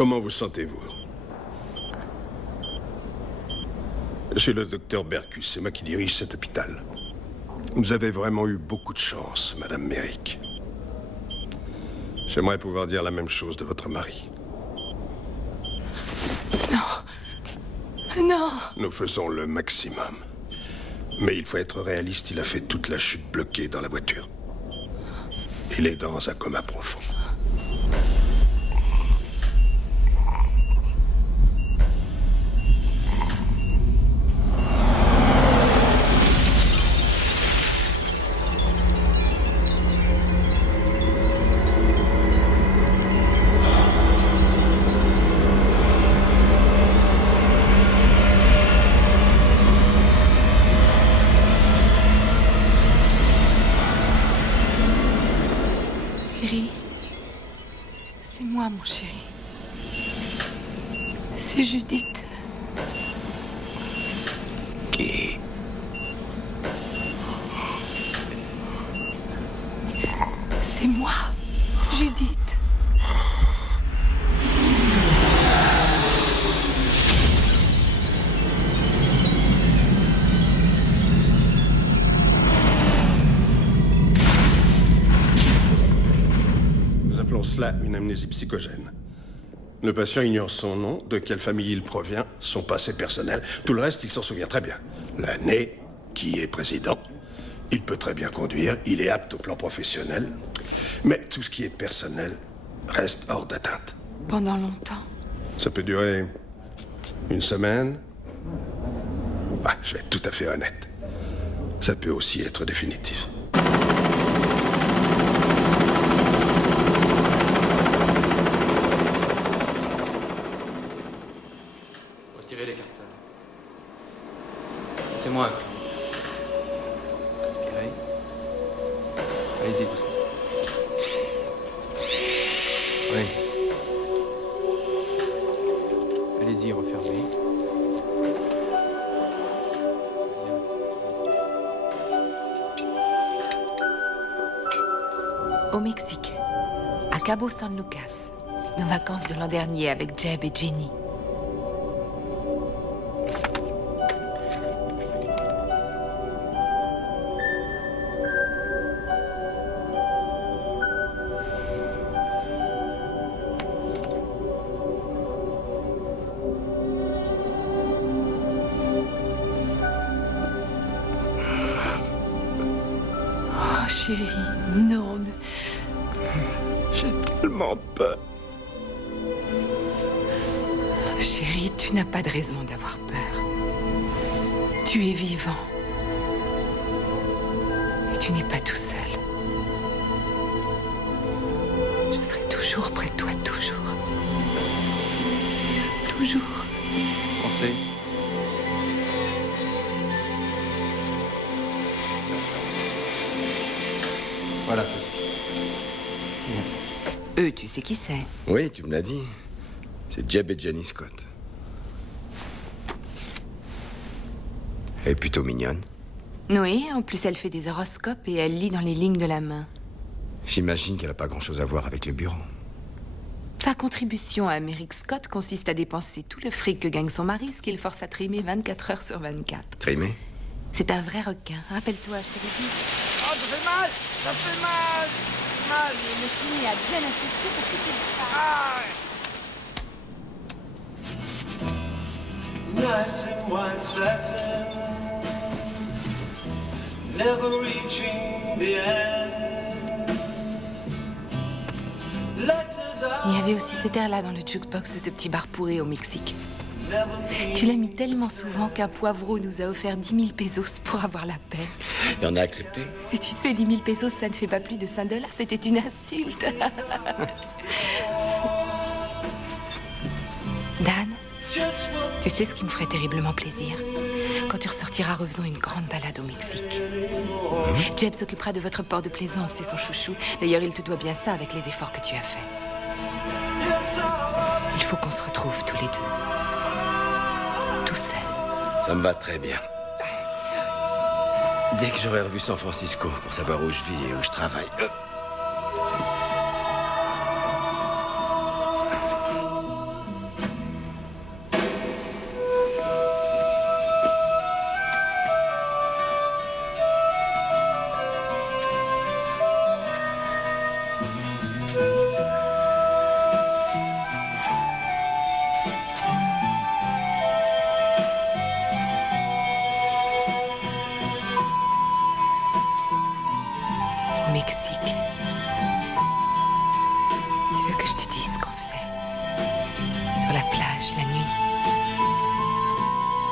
Comment vous sentez-vous? Je suis le docteur Berkus, c'est moi qui dirige cet hôpital. Vous avez vraiment eu beaucoup de chance, Madame Merrick. J'aimerais pouvoir dire la même chose de votre mari. Non. Non. Nous faisons le maximum. Mais il faut être réaliste, il a fait toute la chute bloquée dans la voiture. Il est dans un coma profond. Chérie, c'est moi, mon chéri. C'est Judith. Qui? C'est moi, Judith. Appelons cela une amnésie psychogène. Le patient ignore son nom, de quelle famille il provient, son passé personnel. Tout le reste, il s'en souvient très bien. L'année, qui est président. Il peut très bien conduire, il est apte au plan professionnel. Mais tout ce qui est personnel reste hors d'atteinte. Pendant longtemps. Ça peut durer une semaine. Ah, je vais être tout à fait honnête. Ça peut aussi être définitif. Retirez les cartons. C'est moi un plan. Respirez. Allez-y doucement. Oui. Allez-y, refermez. Au Mexique, à Cabo San Lucas, nos vacances de l'an dernier avec Jeb et Jenny. Oh, chérie, non. J'ai tellement peur. Chérie, tu n'as pas de raison d'avoir peur. Tu es vivant. Et tu n'es pas tout seul. Je serai toujours près de toi, toujours. Toujours. Pensez. Voilà, ça suffit. Eux, tu sais qui c'est? Oui, tu me l'as dit. C'est Jeb et Jenny Scott. Elle est plutôt mignonne. Oui, en plus elle fait des horoscopes et elle lit dans les lignes de la main. J'imagine qu'elle n'a pas grand-chose à voir avec le bureau. Sa contribution à Merrick Scott consiste à dépenser tout le fric que gagne son mari, ce qu'il force à trimer 24 heures sur 24. Trimé? C'est un vrai requin. Rappelle-toi, je t'avais dit. Oh, ça fait mal! Ça fait mal! Mal! Le kiné a bien insisté pour que tu le fasses. Ah! Nights in white satin, never reaching the end. Letters are Il y avait aussi cet air-là dans le jukebox de ce petit bar pourri au Mexique. Tu l'as mis tellement souvent qu'un poivreau nous a offert 10 000 pesos pour avoir la paix. Et on a accepté? Mais tu sais, 10 000 pesos, ça ne fait pas plus de 5 $. C'était une insulte. Dan, tu sais ce qui me ferait terriblement plaisir? Quand tu ressortiras, refaisons une grande balade au Mexique. Jeb s'occupera de votre port de plaisance, c'est son chouchou. D'ailleurs, il te doit bien ça avec les efforts que tu as faits. Il faut qu'on se retrouve tous les deux. Tout seul. Ça me va très bien. Dès que j'aurai revu San Francisco pour savoir où je vis et où je travaille. Mexique. Tu veux que je te dise ce qu'on faisait? Sur la plage, la nuit.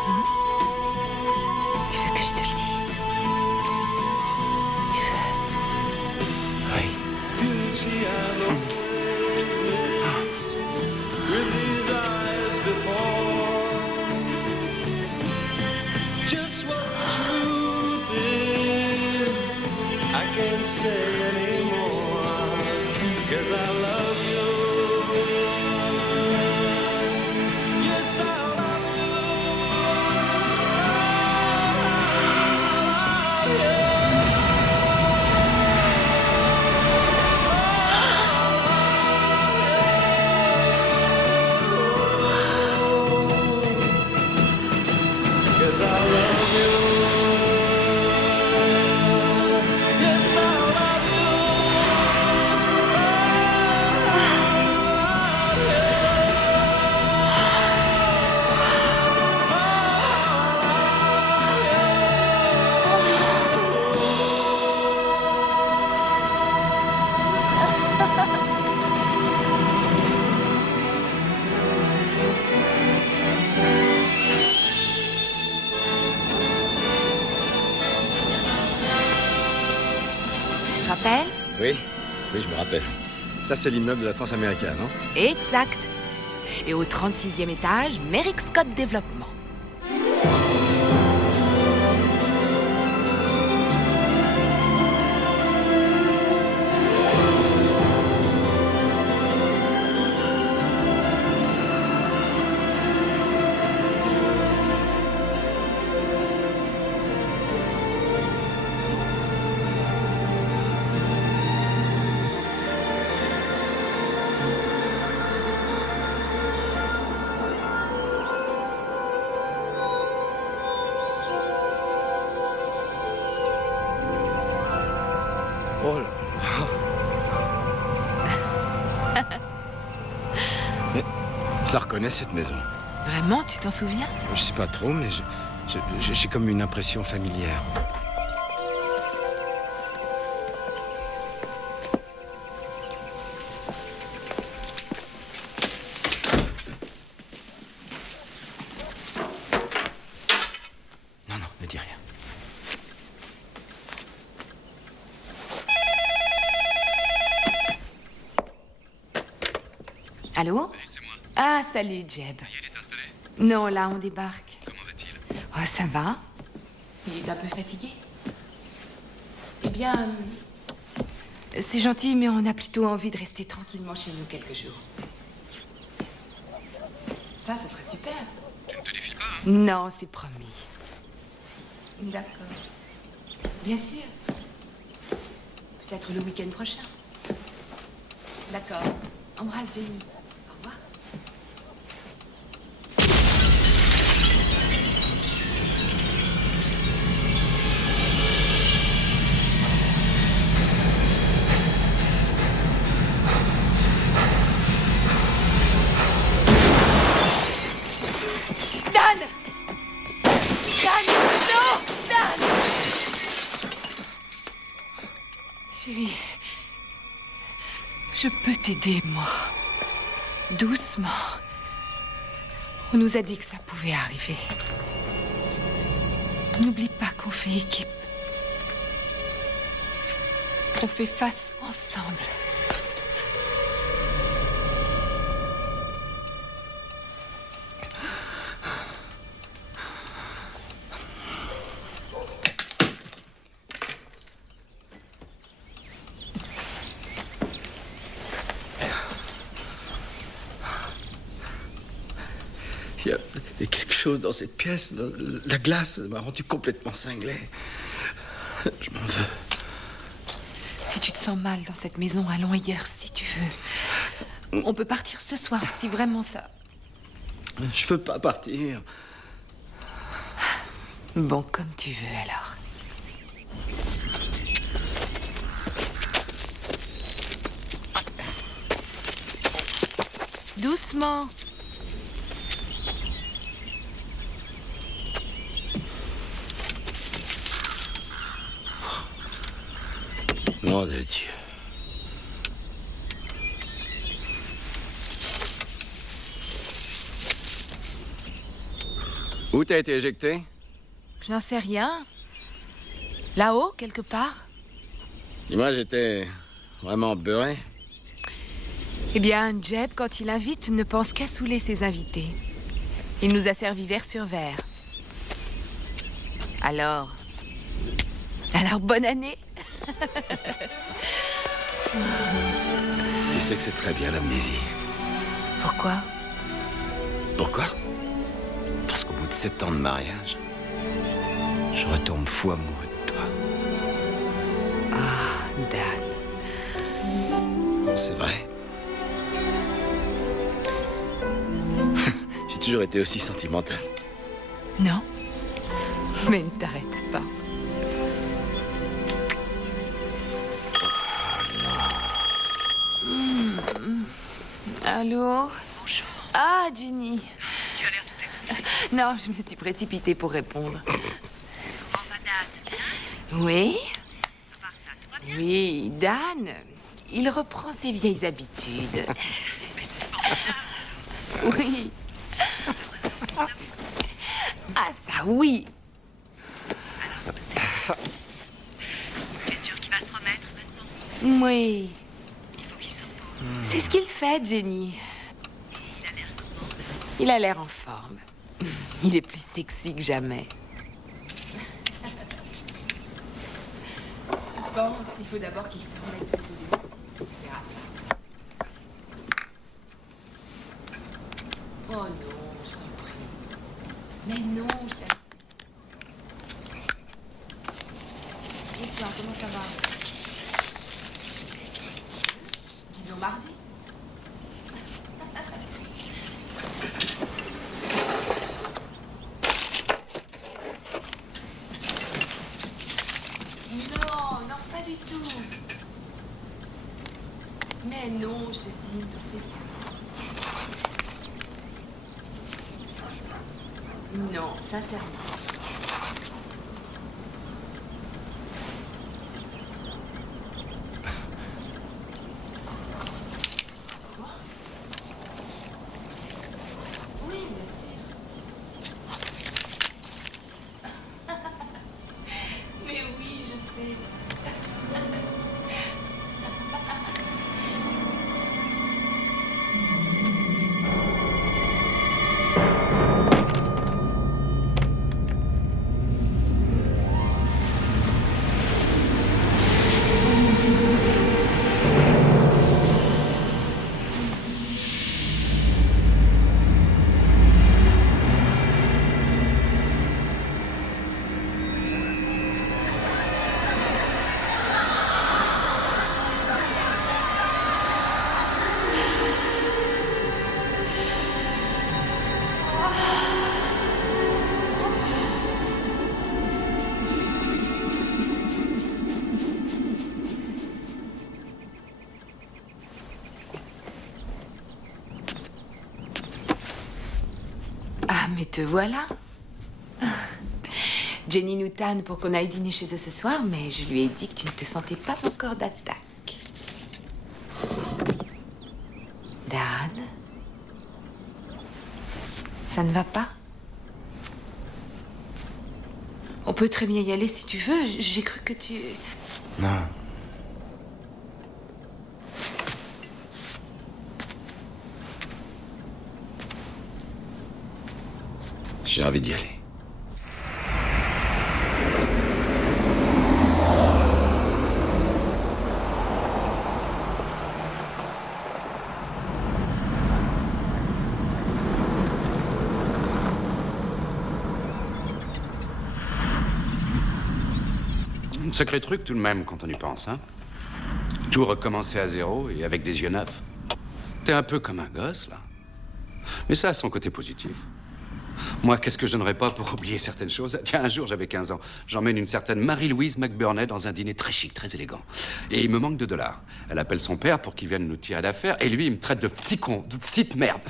Hein? Tu veux que je te le dise? Tu veux? Oui. With these eyes before, just what the truth is, I can't say anymore, 'cause I love you. Yes, I love you. Cause I love you. Yes, I love you. Tu te rappelles? Oui, oui, je me rappelle. Ça, c'est l'immeuble de la Transamérica, non? Exact. Et au 36e étage, Merrick Scott Développement. Oh là là. Mais je la reconnais, cette maison. Vraiment, tu t'en souviens? Je sais pas trop, mais j'ai comme une impression familière. Non, non, ne dis rien. Allô? Ah, salut, Jeb. Non, là, on débarque. Comment va-t-il? Oh, ça va. Il est un peu fatigué. Eh bien, c'est gentil, mais on a plutôt envie de rester tranquillement chez nous quelques jours. Ça serait super. Tu ne te défiles pas, hein? Non, c'est promis. D'accord. Bien sûr. Peut-être le week-end prochain. D'accord. Embrasse Jenny. Au revoir. Dan! Dan! Non! Dan! Chérie, je peux t'aider, moi. Doucement. On nous a dit que ça pouvait arriver. N'oublie pas qu'on fait équipe. On fait face ensemble. Il y a quelque chose dans cette pièce. La glace m'a rendu complètement cinglé. Je m'en veux. Si tu te sens mal dans cette maison, allons ailleurs si tu veux. On peut partir ce soir si vraiment ça... Je veux pas partir. Bon, comme tu veux alors. Doucement. Nom de Dieu. Où t'as été éjecté? Je n'en sais rien. Là-haut, quelque part. Dis-moi, j'étais vraiment beurré. Eh bien, Jeb, quand il invite, ne pense qu'à saouler ses invités. Il nous a servi verre sur verre. Alors bonne année. Tu sais que c'est très bien l'amnésie. Pourquoi? Pourquoi? Parce qu'au bout de 7 ans de mariage, je retombe fou amoureux de toi. Ah, Dan. C'est vrai. J'ai toujours été aussi sentimental. Non. Mais ne t'arrête pas. Allô? Bonjour. Ah, Jenny. Tu as l'air tout essoufflé. Non, je me suis précipitée pour répondre. Comment va Dan? Oui? À part ça, tout va bien? Oui, Dan. Il reprend ses vieilles habitudes. Oui. Ah, ça, oui. Tu es sûr qu'il va se remettre maintenant? Oui. Il faut qu'il se repose. C'est ce qu'il fait, Jenny. Il a l'air comment? Il a l'air en forme. Il est plus sexy que jamais. Tu penses, il faut d'abord qu'il se remette de ses émotions. Tu verras ça. Oh non, je t'en prie. Mais non, je t'assure. Et toi, comment ça va? Disons mardi. Non, non, pas du tout. Mais non, je te dis, t'en fais pas. Non, sincèrement. Quoi? Oui, bien sûr. Mais oui, je sais. Ah, mais te voilà. Jenny nous tanne pour qu'on aille dîner chez eux ce soir, mais je lui ai dit que tu ne te sentais pas encore d'attaque. Dan? Ça ne va pas? On peut très bien y aller si tu veux. J'ai cru que tu... Non. J'ai envie d'y aller. Sacré truc tout de même quand on y pense, hein? Tout recommencer à zéro et avec des yeux neufs. T'es un peu comme un gosse, là. Mais ça a son côté positif. Moi, qu'est-ce que je donnerais pas pour oublier certaines choses? Tiens, un jour, j'avais 15 ans. J'emmène une certaine Marie-Louise McBurney dans un dîner très chic, très élégant. Et il me manque $2. Elle appelle son père pour qu'il vienne nous tirer d'affaire. Et lui, il me traite de petit con, de petite merde.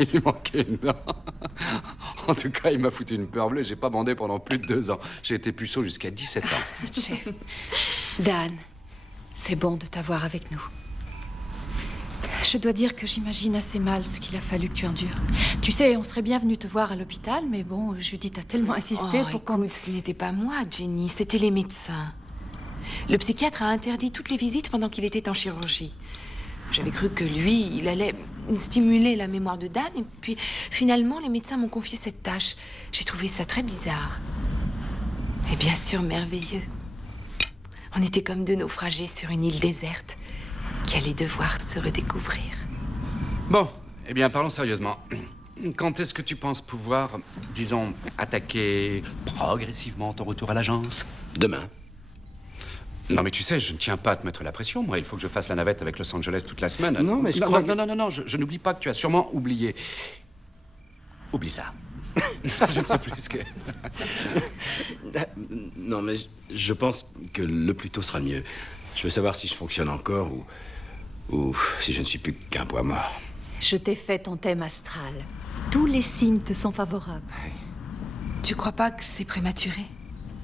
Il lui manquait une dent. En tout cas, il m'a foutu une peur bleue. J'ai pas bandé pendant plus de 2 ans. J'ai été puceau jusqu'à 17 ans. Chef, Dan, c'est bon de t'avoir avec nous. Je dois dire que j'imagine assez mal ce qu'il a fallu que tu endures. Tu sais, on serait bien venu te voir à l'hôpital, mais bon, Judith a tellement insisté pour qu'on... Écoute, ce n'était pas moi, Jenny, c'était les médecins. Le psychiatre a interdit toutes les visites pendant qu'il était en chirurgie. J'avais cru que lui, il allait stimuler la mémoire de Dan, et puis finalement, les médecins m'ont confié cette tâche. J'ai trouvé ça très bizarre. Et bien sûr, merveilleux. On était comme deux naufragés sur une île déserte qui allait devoir se redécouvrir. Bon, eh bien, parlons sérieusement. Quand est-ce que tu penses pouvoir, disons, attaquer progressivement ton retour à l'agence? Demain. Non, mais tu sais, je ne tiens pas à te mettre la pression. Moi, il faut que je fasse la navette avec Los Angeles toute la semaine. Non, mais je crois que... Non, je n'oublie pas que tu as sûrement oublié. Oublie ça. Je ne sais plus ce que... Non, mais je pense que le plus tôt sera le mieux. Je veux savoir si je fonctionne encore ou si je ne suis plus qu'un poids mort. Je t'ai fait ton thème astral. Tous les signes te sont favorables. Tu crois pas que c'est prématuré?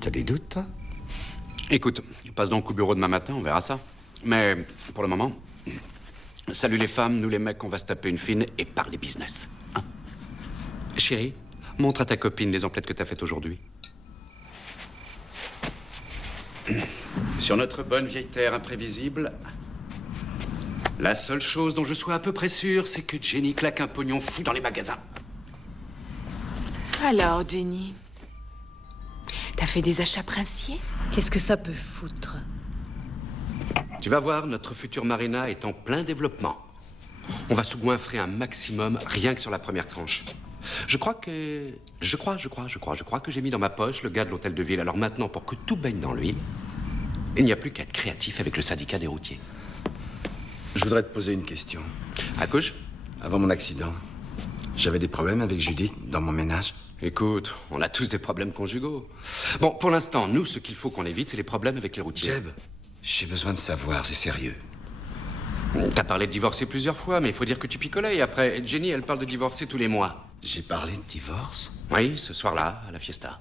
T'as des doutes, toi? Écoute, tu passes donc au bureau demain matin, on verra ça. Mais pour le moment, salut les femmes, nous les mecs, on va se taper une fine et parler business. Hein? Chérie, montre à ta copine les emplettes que t'as faites aujourd'hui. Sur notre bonne vieille terre imprévisible, la seule chose dont je sois à peu près sûr, c'est que Jenny claque un pognon fou dans les magasins. Alors, Jenny, t'as fait des achats princiers? Qu'est-ce que ça peut foutre? Tu vas voir, notre future marina est en plein développement. On va se goinfrer un maximum, rien que sur la première tranche. Je crois que j'ai mis dans ma poche le gars de l'hôtel de ville. Alors maintenant, pour que tout baigne dans l'huile, il n'y a plus qu'à être créatif avec le syndicat des routiers. Je voudrais te poser une question. À gauche? Avant mon accident, j'avais des problèmes avec Judith dans mon ménage. Écoute, on a tous des problèmes conjugaux. Bon, pour l'instant, nous, ce qu'il faut qu'on évite, c'est les problèmes avec les routiers. Jeb, j'ai besoin de savoir, c'est sérieux. T'as parlé de divorcer plusieurs fois, mais il faut dire que tu picolais. Et après, Jenny, elle parle de divorcer tous les mois. J'ai parlé de divorce? Oui, ce soir-là, à la fiesta.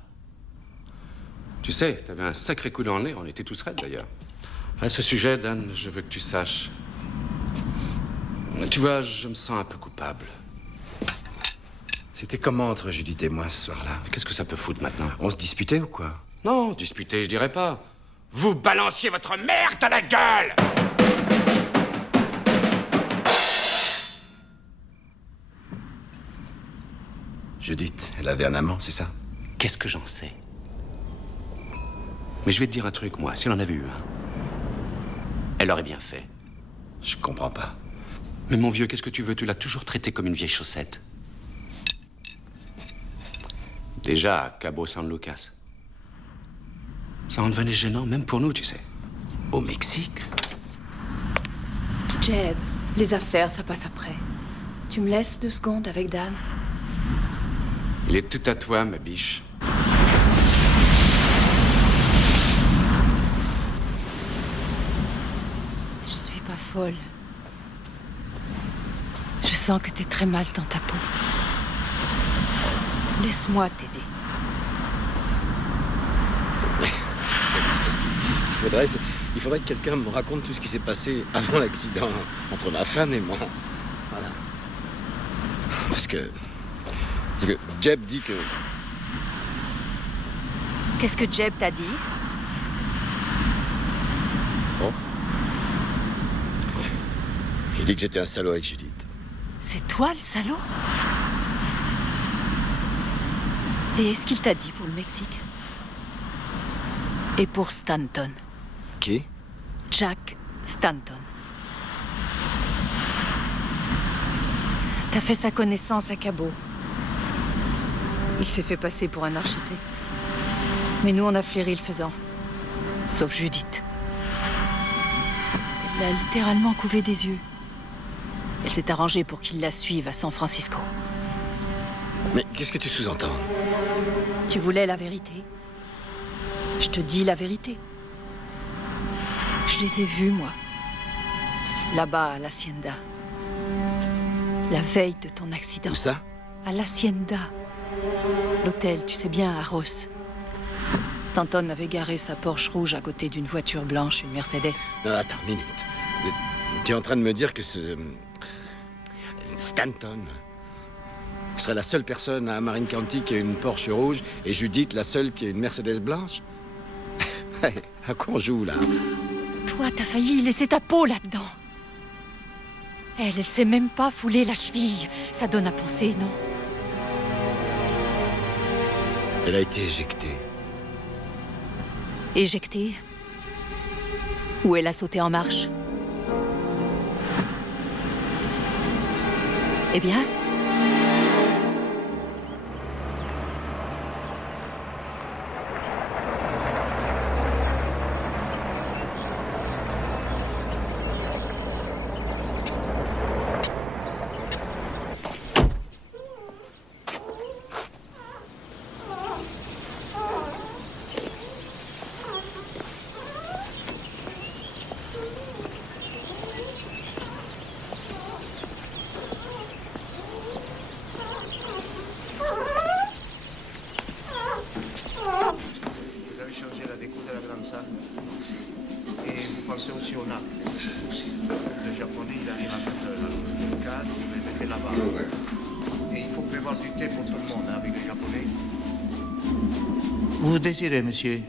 Tu sais, t'avais un sacré coup dans le nez, on était tous raides d'ailleurs. À ce sujet, Dan, je veux que tu saches. Tu vois, je me sens un peu coupable. C'était comment entre Judith et moi ce soir-là? Qu'est-ce que ça peut foutre maintenant? On se disputait ou quoi? Non, disputer, je dirais pas. Vous balanciez votre merde à la gueule! Judith, elle avait un amant, c'est ça? Qu'est-ce que j'en sais? Mais je vais te dire un truc, moi. Si elle en avait eu un, elle aurait bien fait. Je comprends pas. Mais mon vieux, qu'est-ce que tu veux? Tu l'as toujours traité comme une vieille chaussette. Déjà, à Cabo San Lucas. Ça en devenait gênant, même pour nous, tu sais. Au Mexique. Jeb, les affaires, ça passe après. Tu me laisses 2 secondes avec Dan? Il est tout à toi, ma biche. Je suis pas folle. Je sens que t'es très mal dans ta peau. Laisse-moi t'aider. Il faudrait que quelqu'un me raconte tout ce qui s'est passé avant l'accident entre ma femme et moi. Voilà. Parce que Jeb dit que... Qu'est-ce que Jeb t'a dit? Bon. Il dit que j'étais un salaud avec Judith. C'est toi le salaud? Et est-ce qu'il t'a dit pour le Mexique? Et pour Stanton? Qui? Jack Stanton. T'as fait sa connaissance à Cabo. Il s'est fait passer pour un architecte. Mais nous, on a flairé le faisant. Sauf Judith. Elle l'a littéralement couvé des yeux. Elle s'est arrangée pour qu'il la suive à San Francisco. Mais qu'est-ce que tu sous-entends? Tu voulais la vérité? Je te dis la vérité. Je les ai vus, moi. Là-bas, à l'Hacienda. La veille de ton accident. Où ça? À l'Hacienda. L'hôtel, tu sais bien, à Ross. Stanton avait garé sa Porsche rouge à côté d'une voiture blanche, une Mercedes. Non, attends, une minute. Tu es en train de me dire que Stanton serait la seule personne à Marin County qui a une Porsche rouge et Judith la seule qui a une Mercedes blanche? À quoi on joue, là? Toi, t'as failli laisser ta peau là-dedans. Elle s'est même pas foulée la cheville. Ça donne à penser, non? Elle a été éjectée. Éjectée? Ou elle a sauté en marche? Eh bien? Et vous pensez aussi au NAC. Le japonais, il arrive à mettre la route du cadre, vous le mettez là-bas. Et il faut prévoir du thé pour tout le monde, hein, avec les japonais. Vous désirez, monsieur?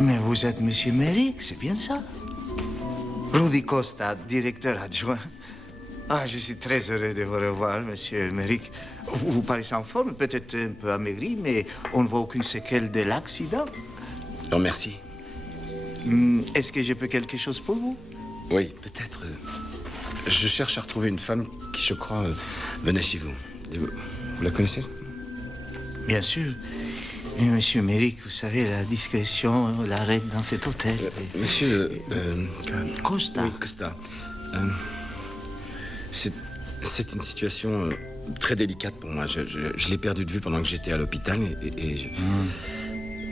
Mais vous êtes monsieur Merrick, c'est bien ça? Rudy Costa, directeur adjoint. Ah, je suis très heureux de vous revoir, monsieur Merrick. Vous paraissez en forme, peut-être un peu amaigri, mais on ne voit aucune séquelle de l'accident. Non, merci. Est-ce que je peux quelque chose pour vous? Oui, peut-être. Je cherche à retrouver une femme qui, je crois, venait chez vous. Vous la connaissez? Bien sûr. Mais monsieur Merrick, vous savez, la discrétion, la règle dans cet hôtel. Monsieur... Costa. Oui, Costa. C'est une situation très délicate pour moi. Je l'ai perdu de vue pendant que j'étais à l'hôpital et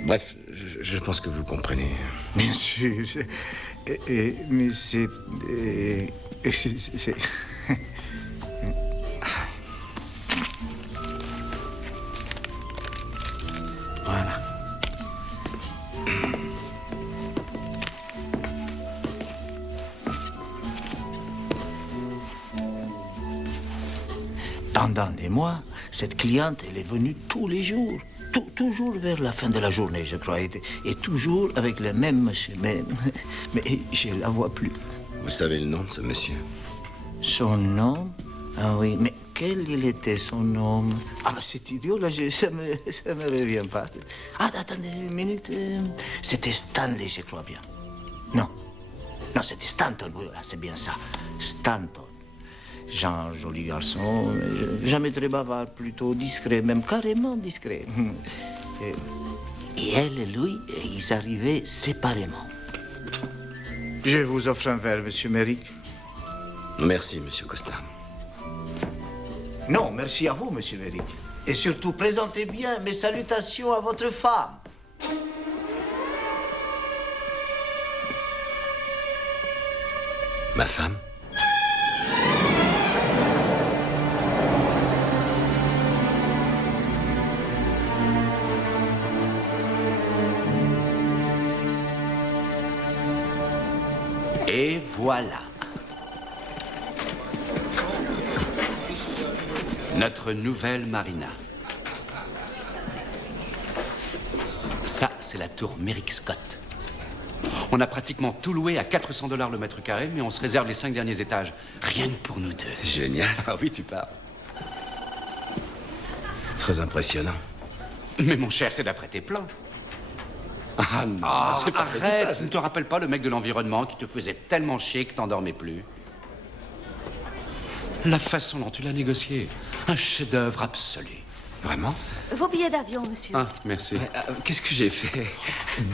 Bref, je pense que vous comprenez. Bien sûr. Mais c'est... Voilà. Pendant des mois, cette cliente, elle est venue tous les jours. Toujours vers la fin de la journée, je crois. Et toujours avec le même monsieur. Mais je ne la vois plus. Vous savez le nom de ce monsieur? Son nom? Ah oui, mais quel il était son nom? Ah, c'est idiot, là, ça me revient pas. Ah, attendez une minute. C'était Stanley, je crois bien. Non, c'était Stanton, oui, voilà, c'est bien ça. Stanton. Jean, joli garçon, jamais très bavard, plutôt discret, même carrément discret. Et elle et lui, ils arrivaient séparément. Je vous offre un verre, monsieur Merrick. Merci, monsieur Costa. Non, merci à vous, monsieur Merrick. Et surtout, présentez bien mes salutations à votre femme. Ma femme? Et voilà. Notre nouvelle marina. Ça, c'est la tour Merrick Scott. On a pratiquement tout loué à 400 $ le mètre carré, mais on se réserve les 5 derniers étages. Rien que pour nous deux. Génial. Ah oui, tu parles. Très impressionnant. Mais mon cher, c'est d'après tes plans. Ah non, j'ai pas fait tout arrête, ça. ne te rappelles pas le mec de l'environnement qui te faisait tellement chier que t'endormais plus? La façon dont tu l'as négocié, un chef-d'œuvre absolu. Vraiment? Vos billets d'avion, monsieur. Ah, merci. Mais, qu'est-ce que j'ai fait?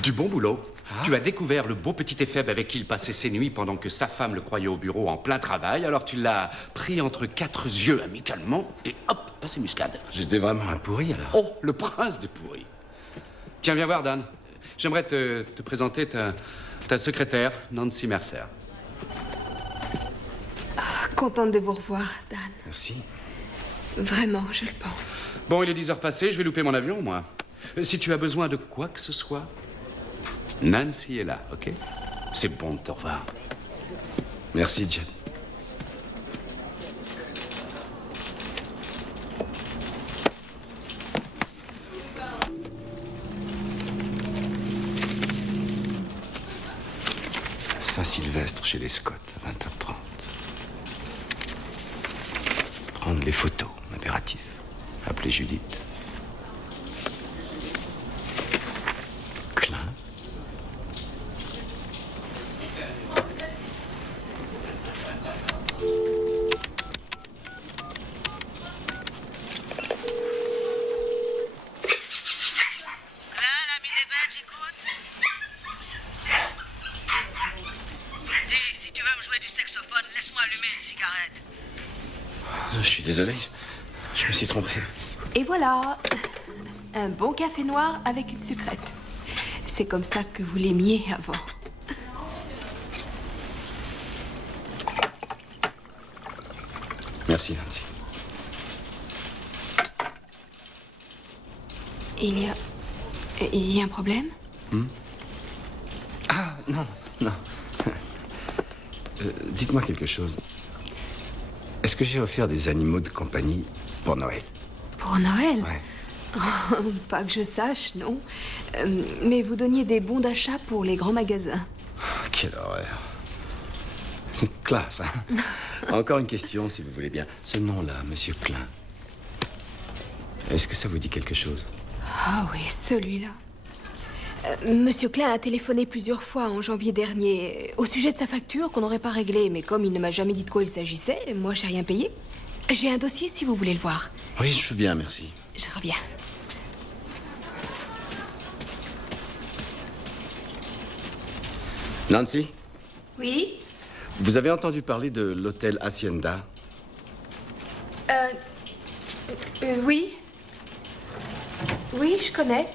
Du bon boulot. Tu as découvert le beau petit éphèbe avec qui il passait ses nuits pendant que sa femme le croyait au bureau en plein travail. Alors tu l'as pris entre 4 yeux amicalement et hop, passé muscade. J'étais vraiment un pourri, alors. Oh, le prince des pourris. Tiens, viens voir, Dan. J'aimerais te présenter ta secrétaire, Nancy Mercer. Contente de vous revoir, Dan. Merci. Vraiment, je le pense. Bon, il est 10 heures passées, je vais louper mon avion, moi. Si tu as besoin de quoi que ce soit, Nancy est là, ok? C'est bon de te revoir. Merci, Jeb. Saint-Sylvestre chez les Scott, à 20h30. Prendre les photos, impératif. Appeler Judith. Klein. Je suis désolé. Je me suis trompé. Et voilà, un bon café noir avec une sucrète. C'est comme ça que vous l'aimiez avant. Merci, Nancy. Il y a un problème? Ah, non, non. Dites-moi quelque chose. Est-ce que j'ai offert des animaux de compagnie pour Noël? Pour Noël? Ouais. Oh, pas que je sache, non. Mais vous donniez des bons d'achat pour les grands magasins. Oh, quelle horreur. C'est classe, hein? Encore une question, si vous voulez bien. Ce nom-là, Monsieur Klein. Est-ce que ça vous dit quelque chose? Ah oui, celui-là. Monsieur Klein a téléphoné plusieurs fois en janvier dernier au sujet de sa facture qu'on n'aurait pas réglée, mais comme il ne m'a jamais dit de quoi il s'agissait, moi j'ai rien payé. J'ai un dossier si vous voulez le voir. Oui, je veux bien, merci. Je reviens. Nancy, Oui? vous avez entendu parler de l'hôtel Hacienda? Oui. Oui, je connais.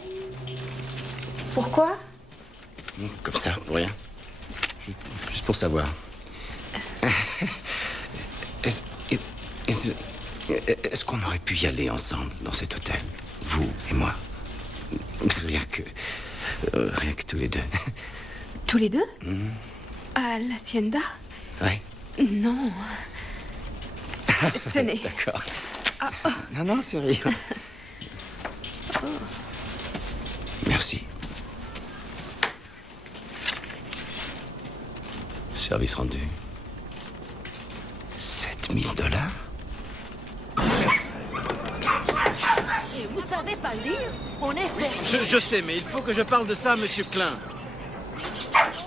Pourquoi? Comme ça, pour rien. Juste pour savoir. Est-ce qu'on aurait pu y aller ensemble dans cet hôtel? Vous et moi? Rien que tous les deux. Tous les deux? À l'Hacienda? Ouais. Non. Tenez. D'accord. Non, c'est rien. Merci. Service rendu. 7 000 $? Et vous savez pas lire? On est fait. Je sais, mais il faut que je parle de ça à Monsieur Klein.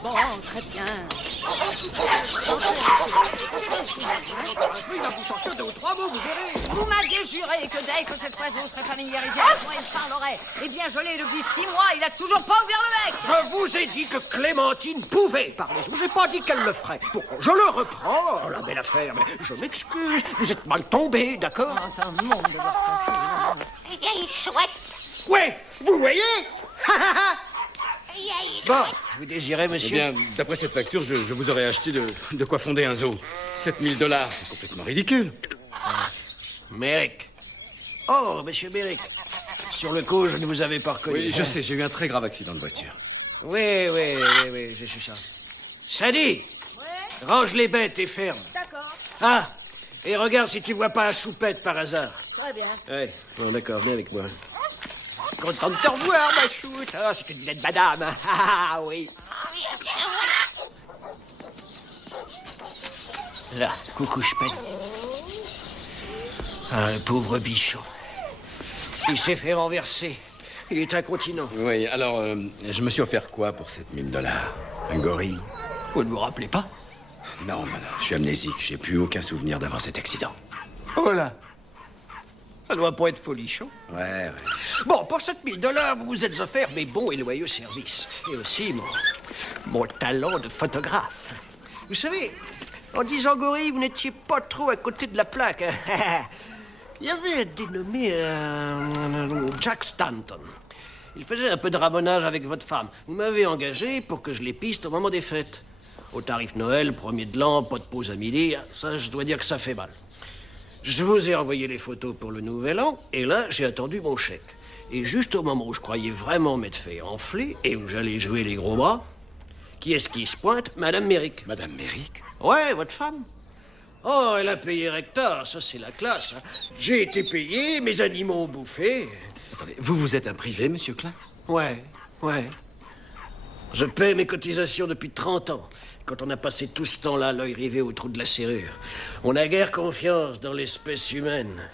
Bon, très bien. Il va vous sortir 2 ou 3 mots, vous verrez. Vous m'aviez juré que dès que cet oiseau serait familiarisé avec moi, il parlerait. Eh bien, je l'ai depuis 6 mois, il a toujours pas ouvert le bec. Je vous ai dit que Clémentine pouvait parler. Je vous ai pas dit qu'elle le ferait. Bon, je le reprends. Oh, la belle affaire, mais je m'excuse. Vous êtes mal tombé, d'accord? C'est un monde de voir ça. Vieille chouette. Ouais, vous voyez? Vieille Bon, chouette. vous désirez, Eh monsieur? bien, d'après cette facture, je vous aurais acheté de quoi fonder un zoo. 7 000 $, c'est complètement ridicule. Merrick. Oh, monsieur Merrick. Sur le coup, je ne vous avais pas reconnu. Oui, je sais, j'ai eu un très grave accident de voiture. Oui, je suis ça. Sadie, range les bêtes et ferme. D'accord, Ah, et regarde si tu vois pas un choupette par hasard. très bien. Ouais, bon, d'accord, viens avec moi. Content de te revoir, ma choute. Ah, c'est une vilaine madame. Ah, oui. Là, coucou, Chepette. Ah, le pauvre bichon. Il s'est fait renverser. Il est incontinent. Oui, alors, je me suis offert quoi pour 7 000 $? Un gorille? Vous ne vous rappelez pas? Non, je suis amnésique. J'ai plus aucun souvenir d'avant cet accident. Oh là. Ça doit pas être folichon. Ouais. Bon, pour 7 000 $, vous vous êtes offert mes bons et loyaux services. Et aussi mon talent de photographe. Vous savez, en disant gorille, vous n'étiez pas trop à côté de la plaque. Hein. Il y avait un dénommé Jack Stanton. Il faisait un peu de ramonage avec votre femme. Vous m'avez engagé pour que je les piste au moment des fêtes. Au tarif Noël, premier de l'an, pas de pause à midi, ça, je dois dire que ça fait mal. Je vous ai envoyé les photos pour le nouvel an, et là, j'ai attendu mon chèque. Et juste au moment où je croyais vraiment m'être fait enfler, et où j'allais jouer les gros bras, qui est-ce qui se pointe? Madame Merrick. Madame Merrick? Ouais, votre femme. Oh, elle a payé recta, ça c'est la classe. Hein. J'ai été payé, mes animaux ont bouffé. Attendez, vous êtes un privé, monsieur Klein? Ouais. Je paie mes cotisations depuis 30 ans. Quand on a passé tout ce temps-là, l'œil rivé au trou de la serrure. On n'a guère confiance dans l'espèce humaine.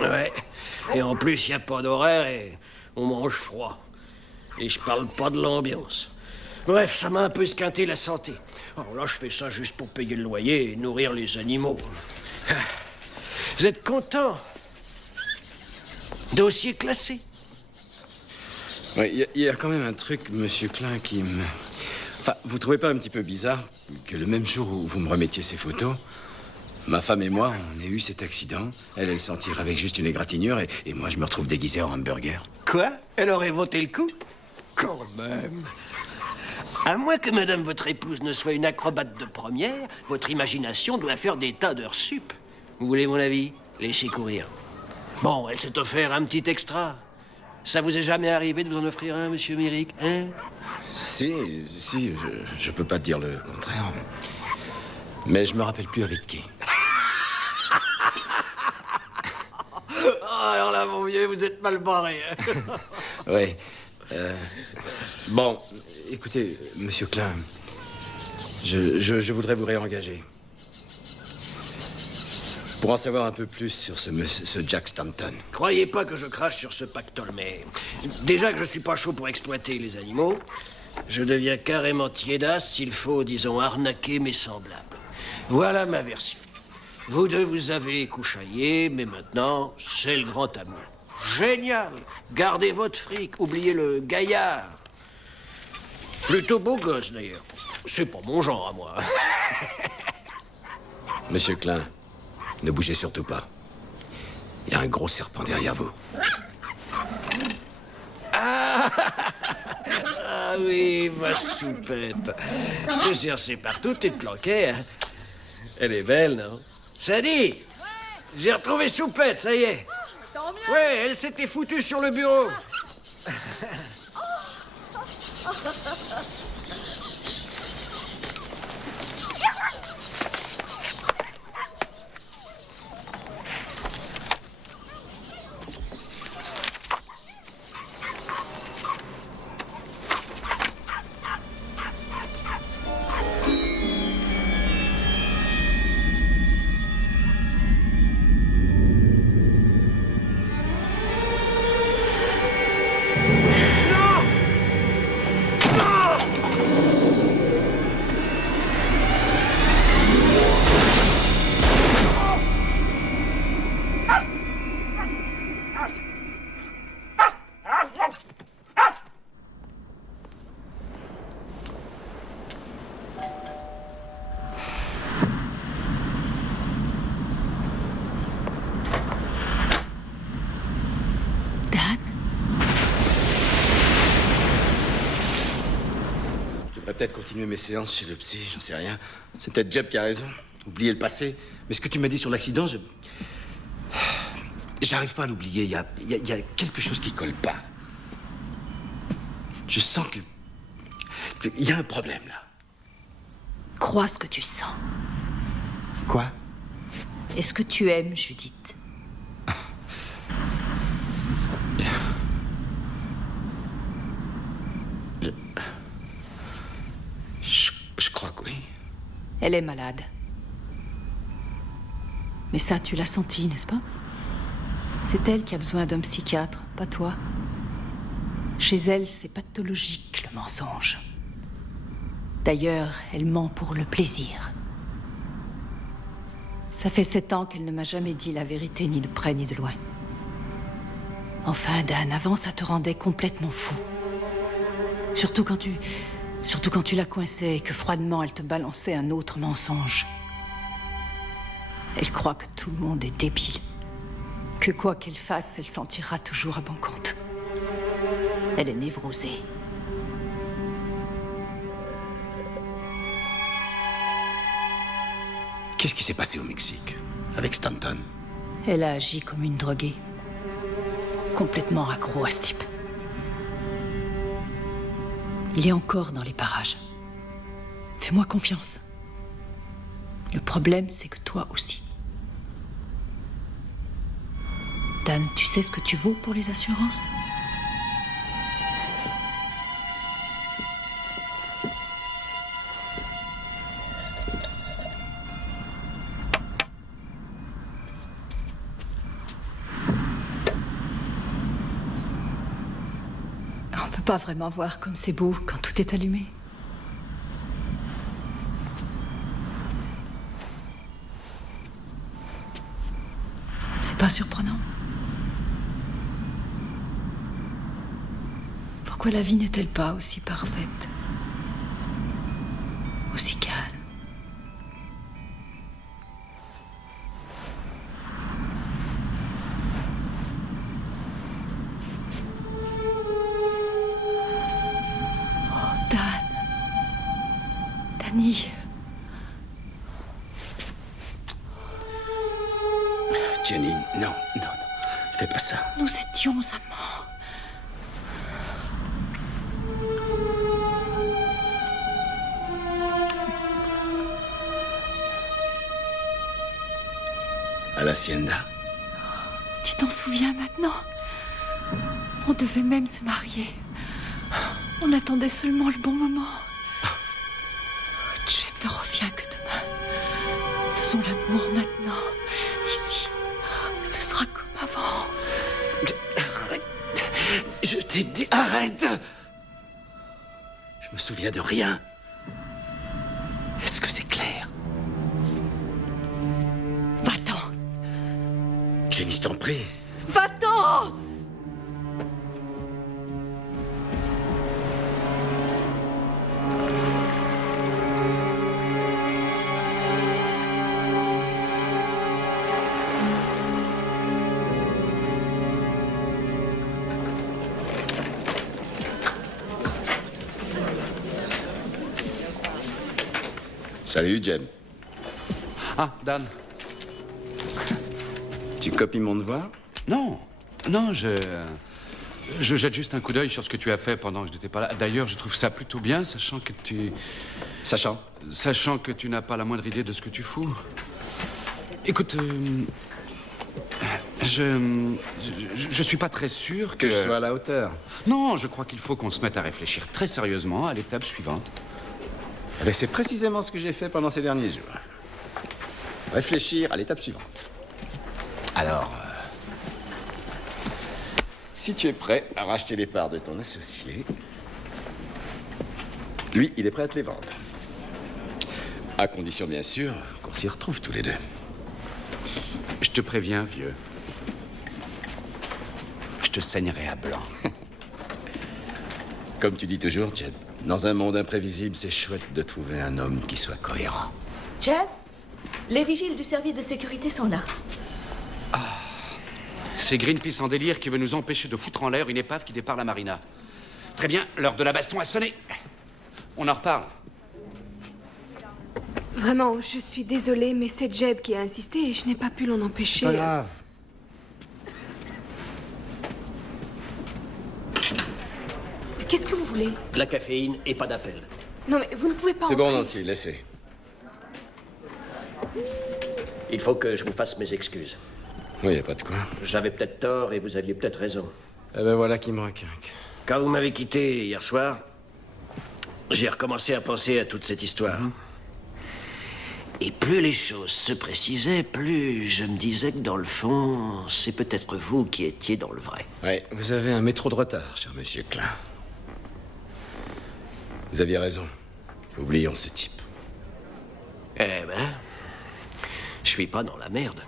Ouais. Et en plus, il n'y a pas d'horaire et on mange froid. Et je parle pas de l'ambiance. Bref, ça m'a un peu esquinté la santé. Alors là, je fais ça juste pour payer le loyer et nourrir les animaux. Vous êtes content? Dossier classé. Oui, il y a quand même un truc, monsieur Klein, qui me... Enfin, vous trouvez pas un petit peu bizarre que le même jour où vous me remettiez ces photos, ma femme et moi, on ait eu cet accident. Elle s'en tire avec juste une égratignure et moi, je me retrouve déguisé en hamburger. Quoi? Elle aurait voté le coup? Quand même. À moins que madame votre épouse ne soit une acrobate de première, votre imagination doit faire des tas d'heures sup. Vous voulez mon avis? Laissez courir. Bon, elle s'est offert un petit extra. Ça vous est jamais arrivé de vous en offrir un, monsieur Merrick, hein? Si, je peux pas te dire le contraire. Mais je me rappelle plus avec qui. Oh, alors là, mon vieux, vous êtes mal barré. Hein? Oui. Bon, écoutez, monsieur Klein, je voudrais vous réengager. Pour en savoir un peu plus sur ce Jack Stanton. Croyez pas que je crache sur ce pactole, mais... Déjà que je suis pas chaud pour exploiter les animaux, je deviens carrément tiédasse s'il faut, disons, arnaquer mes semblables. Voilà ma version. Vous deux, vous avez couchaillé, mais maintenant, c'est le grand amour. Génial! Gardez votre fric, oubliez le gaillard. Plutôt beau gosse, d'ailleurs. C'est pas mon genre, à moi. Monsieur Klein, ne bougez surtout pas. Il y a un gros serpent derrière vous. Ah oui, ma soupette. Je te cherchais partout, tu te planquais. Hein? Elle est belle, non? Sadie, j'ai retrouvé Soupette, ça y est. Tant mieux. Ouais, elle s'était foutue sur le bureau. Peut-être continuer mes séances chez le psy, j'en sais rien. C'est peut-être Jeb qui a raison. Oublier le passé. Mais ce que tu m'as dit sur l'accident, j'arrive pas à l'oublier. Il y a quelque chose qui colle pas. Je sens que... Il y a un problème, là. Crois ce que tu sens. Quoi? Est-ce que tu aimes Judith? Je crois que oui. Elle est malade. Mais ça, tu l'as senti, n'est-ce pas? C'est elle qui a besoin d'un psychiatre, pas toi. Chez elle, c'est pathologique, le mensonge. D'ailleurs, elle ment pour le plaisir. Ça fait 7 ans qu'elle ne m'a jamais dit la vérité, ni de près ni de loin. Enfin, Dan, avant, ça te rendait complètement fou. Surtout quand tu la coinçais et que froidement elle te balançait un autre mensonge. Elle croit que tout le monde est débile. Que quoi qu'elle fasse, elle s'en tirera toujours à bon compte. Elle est névrosée. Qu'est-ce qui s'est passé au Mexique avec Stanton? Elle a agi comme une droguée. Complètement accro à ce type. Il est encore dans les parages. Fais-moi confiance. Le problème, c'est que toi aussi. Dan, tu sais ce que tu vaux pour les assurances? On peut pas vraiment voir comme c'est beau quand tout est allumé. C'est pas surprenant. Pourquoi la vie n'est-elle pas aussi parfaite? Aussi calme? Oh, Dan. Danny. Jenny, non, fais pas ça. Nous étions amants. À l'Hacienda. Tu t'en souviens maintenant? On devait même se marier. On attendait seulement le bon moment. Jeb ne revient que demain. Faisons l'amour maintenant. Ici. Ce sera comme avant. Arrête. Je t'ai dit, arrête. Je me souviens de rien. Est-ce que c'est clair? Va-t'en. Jenny, je t'en prie. Va-t'en! Salut, Jeb. Ah, Dan. Tu copies mon devoir? Non, je jette juste un coup d'œil sur ce que tu as fait pendant que je n'étais pas là. D'ailleurs, je trouve ça plutôt bien, sachant que tu... Sachant que tu n'as pas la moindre idée de ce que tu fous. Écoute, je suis pas très sûr que... Que je sois à la hauteur. Non, je crois qu'il faut qu'on se mette à réfléchir très sérieusement à l'étape suivante. Eh bien, c'est précisément ce que j'ai fait pendant ces derniers jours. Réfléchir à l'étape suivante. Alors, si tu es prêt à racheter les parts de ton associé, lui, il est prêt à te les vendre. À condition, bien sûr, qu'on s'y retrouve tous les deux. Je te préviens, vieux. Je te saignerai à blanc. Comme tu dis toujours, Jeb, dans un monde imprévisible, c'est chouette de trouver un homme qui soit cohérent. Jeb, les vigiles du service de sécurité sont là. C'est Greenpeace en délire qui veut nous empêcher de foutre en l'air une épave qui départ la marina. Très bien, l'heure de la baston a sonné. On en reparle. Vraiment, je suis désolée, mais c'est Jeb qui a insisté et je n'ai pas pu l'en empêcher. Pas grave. Qu'est-ce que vous voulez? De la caféine et pas d'appel. Non, mais vous ne pouvez pas C'est bon, entrer. Nancy, laissez. Il faut que je vous fasse mes excuses. Oui, y a pas de quoi. J'avais peut-être tort et vous aviez peut-être raison. Eh ben voilà qui me requinque. Quand vous m'avez quitté hier soir, j'ai recommencé à penser à toute cette histoire. Et plus les choses se précisaient, plus je me disais que dans le fond, c'est peut-être vous qui étiez dans le vrai. Oui, vous avez un métro de retard, cher monsieur Klein. Vous aviez raison. Oublions ce type. Eh ben, Je suis pas dans la merde.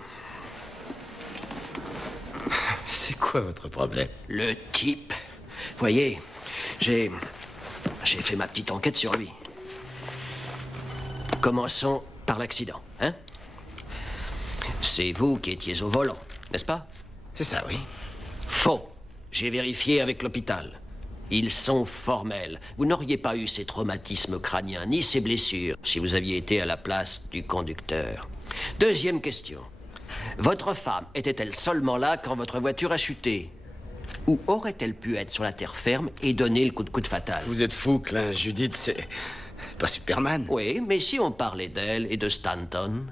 C'est quoi votre problème? Le type. Voyez, j'ai fait ma petite enquête sur lui. Commençons par l'accident, hein? C'est vous qui étiez au volant, n'est-ce pas? C'est ça, oui. Faux. J'ai vérifié avec l'hôpital. Ils sont formels. Vous n'auriez pas eu ces traumatismes crâniens ni ces blessures si vous aviez été à la place du conducteur. Deuxième question. Votre femme était-elle seulement là quand votre voiture a chuté? Ou aurait-elle pu être sur la terre ferme et donner le coup de coude fatal? Vous êtes fou, Klein. Judith, c'est pas Superman. Oui, mais si on parlait d'elle et de Stanton...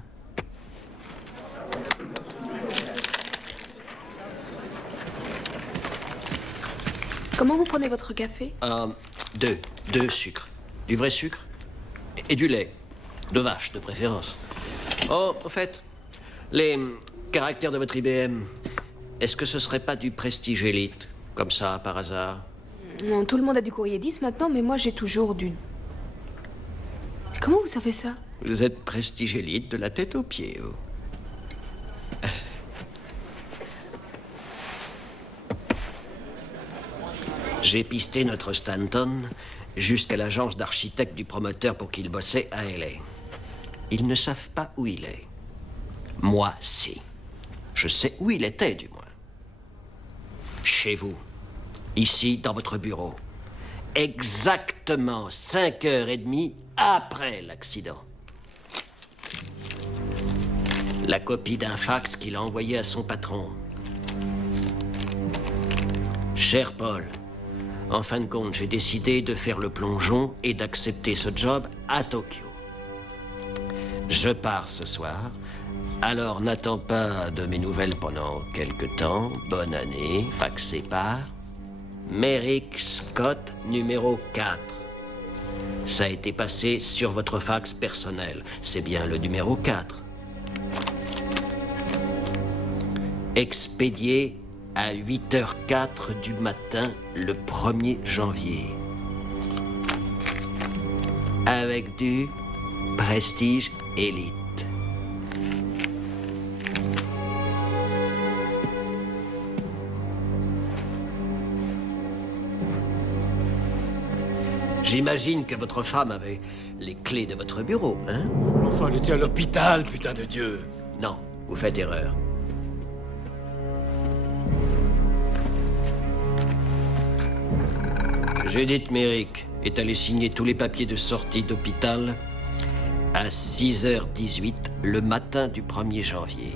Comment vous prenez votre café? Deux sucres. Du vrai sucre et du lait. De vache, de préférence. Oh, au fait, les caractères de votre IBM, est-ce que ce serait pas du Prestige Elite, comme ça, par hasard? Non, tout le monde a du courrier 10 maintenant, mais moi j'ai toujours du... Comment vous savez ça? Vous êtes Prestige Elite de la tête aux pieds, oh. J'ai pisté notre Stanton jusqu'à l'agence d'architecte du promoteur pour qu'il bossait à LA. Ils ne savent pas où il est. Moi, si. Je sais où il était, du moins. Chez vous. Ici, dans votre bureau. Exactement 5h30 après l'accident. La copie d'un fax qu'il a envoyé à son patron. Cher Paul, en fin de compte, j'ai décidé de faire le plongeon et d'accepter ce job à Tokyo. Je pars ce soir, alors n'attends pas de mes nouvelles pendant quelque temps. Bonne année, faxé par Merrick Scott, numéro 4. Ça a été passé sur votre fax personnel. C'est bien le numéro 4. Expédié à 8h04 du matin, le 1er janvier. Avec du Prestige Elite. J'imagine que votre femme avait les clés de votre bureau, hein? Enfin, elle était à l'hôpital, putain de Dieu. Non, vous faites erreur. Judith Merrick est allée signer tous les papiers de sortie d'hôpital à 6h18 le matin du 1er janvier.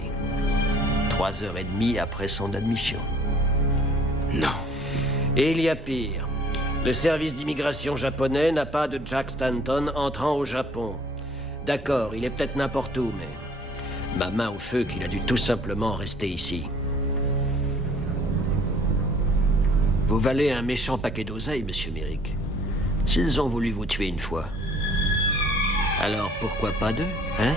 3h30 après son admission. Non. Et il y a pire. Le service d'immigration japonais n'a pas de Jack Stanton entrant au Japon. D'accord, il est peut-être n'importe où, mais ma main au feu qu'il a dû tout simplement rester ici. Vous valez un méchant paquet d'oseille, monsieur Merrick. S'ils ont voulu vous tuer une fois, alors pourquoi pas deux, hein?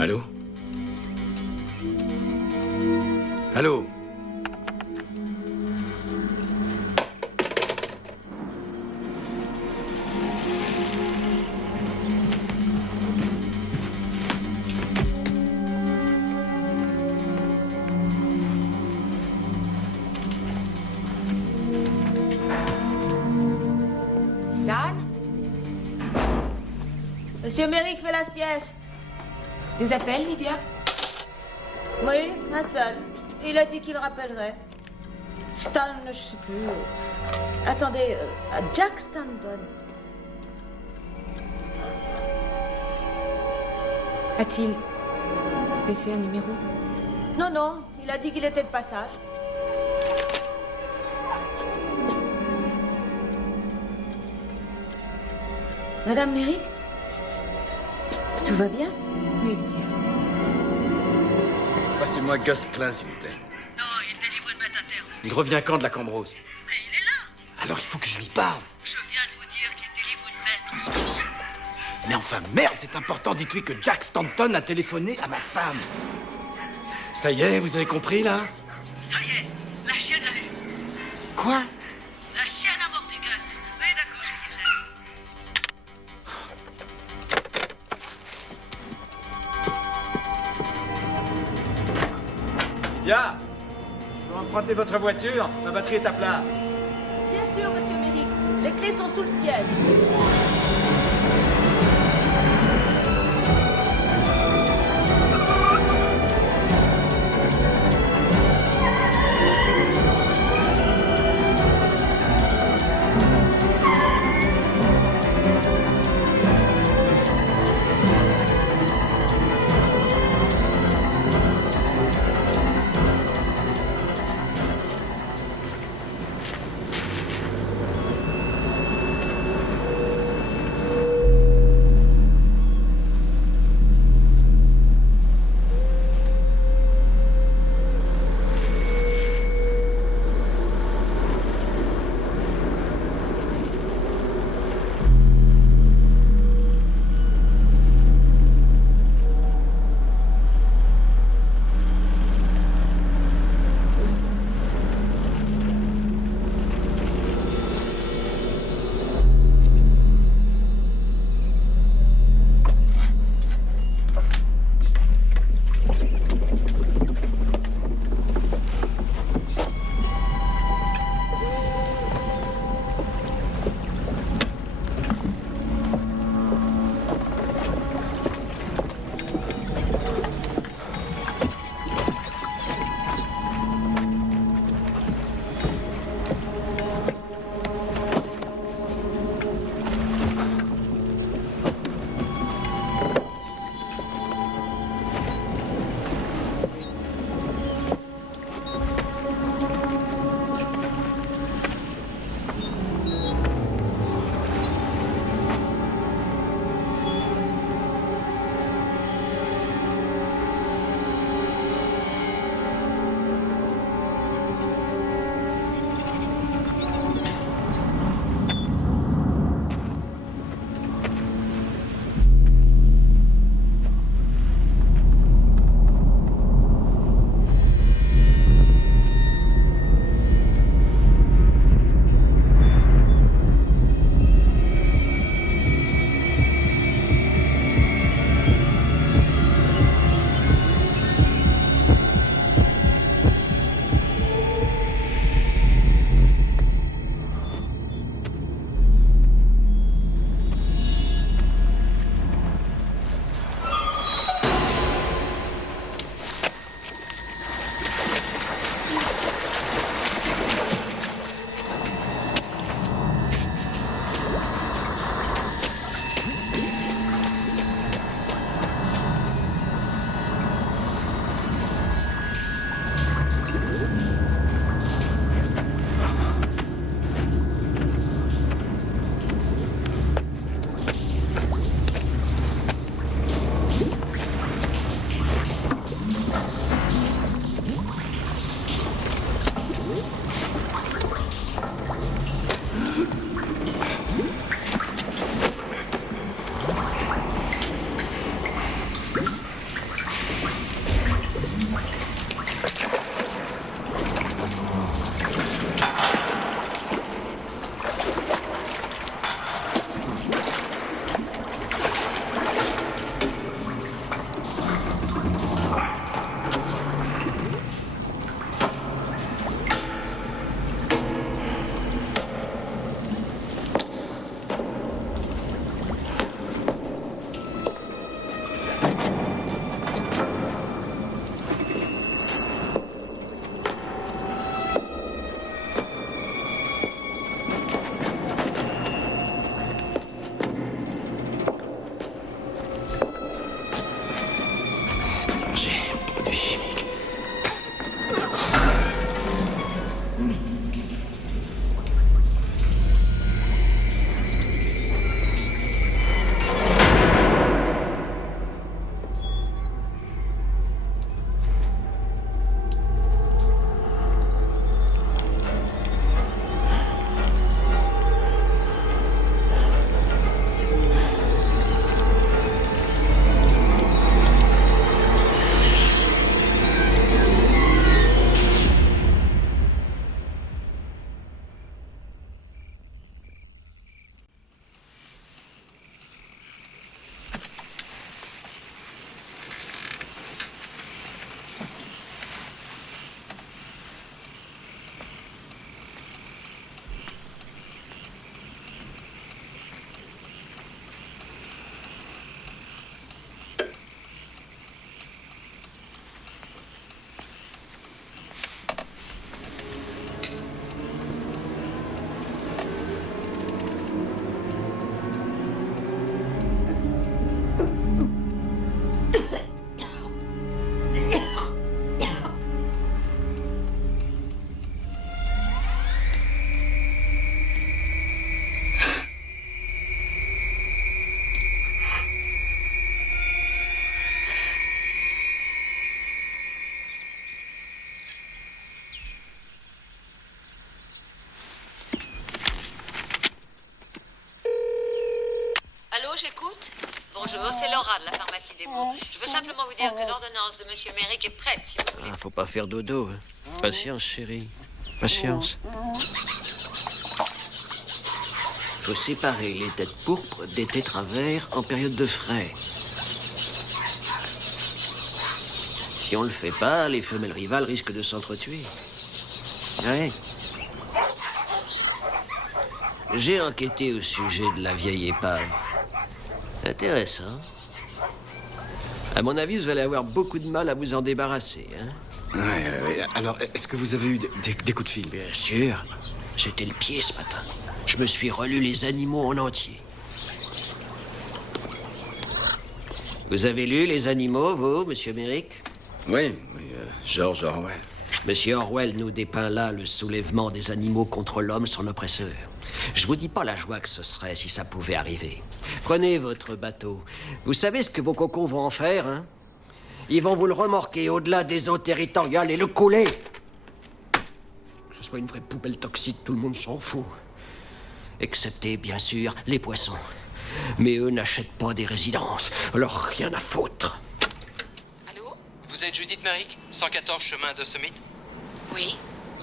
Allô? Allô? Dan? Monsieur Merrick fait la sieste. Des appels, Lydia? Oui, un seul. Il a dit qu'il rappellerait. Stan, je sais plus. Attendez, Jack Stanton. A-t-il laissé un numéro? Non, non, il a dit qu'il était de passage. Madame Merrick? Tout va bien? Oui, Lydia. Passez-moi Gus Klein, s'il vous plaît. Non, il délivre une bête à terre. Il revient quand de la Cambrose? Mais il est là. Alors il faut que je lui parle. Je viens de vous dire qu'il délivre une bête en ce moment. Mais enfin, merde, c'est important, dites-lui que Jack Stanton a téléphoné à ma femme. Ça y est, vous avez compris, là? Ça y est, la chienne l'a eu. Quoi? La chienne a mordu Gus. Oui, d'accord, je dirais. Lydia, je peux emprunter votre voiture? Ma batterie est à plat. Bien sûr, monsieur Merrick. Les clés sont sous le ciel. j'écoute. Bonjour, c'est Laura de la pharmacie des Baux. Je veux simplement vous dire que l'ordonnance de Monsieur Merrick est prête, si vous voulez. Ah, faut pas faire dodo. Hein. Patience, chérie. Patience. Faut séparer les têtes pourpres des tétravers en période de frais. Si on le fait pas, les femelles rivales risquent de s'entretuer. Ouais. J'ai enquêté au sujet de la vieille épave. Intéressant. À mon avis, vous allez avoir beaucoup de mal à vous en débarrasser, hein? Ouais. Alors, est-ce que vous avez eu des coups de fil? Bien sûr. C'était le pied ce matin. Je me suis relu les animaux en entier. Vous avez lu Les Animaux, vous, Monsieur Merrick? Oui, George Orwell. Monsieur Orwell nous dépeint là le soulèvement des animaux contre l'homme, son oppresseur. Je vous dis pas la joie que ce serait si ça pouvait arriver. Prenez votre bateau. Vous savez ce que vos cocons vont en faire, hein? Ils vont vous le remorquer au-delà des eaux territoriales et le couler. Que ce soit une vraie poubelle toxique, tout le monde s'en fout. Excepté, bien sûr, les poissons. Mais eux n'achètent pas des résidences. Alors rien à foutre. Vous êtes Judith Merrick, 114 chemin de Summit? Oui.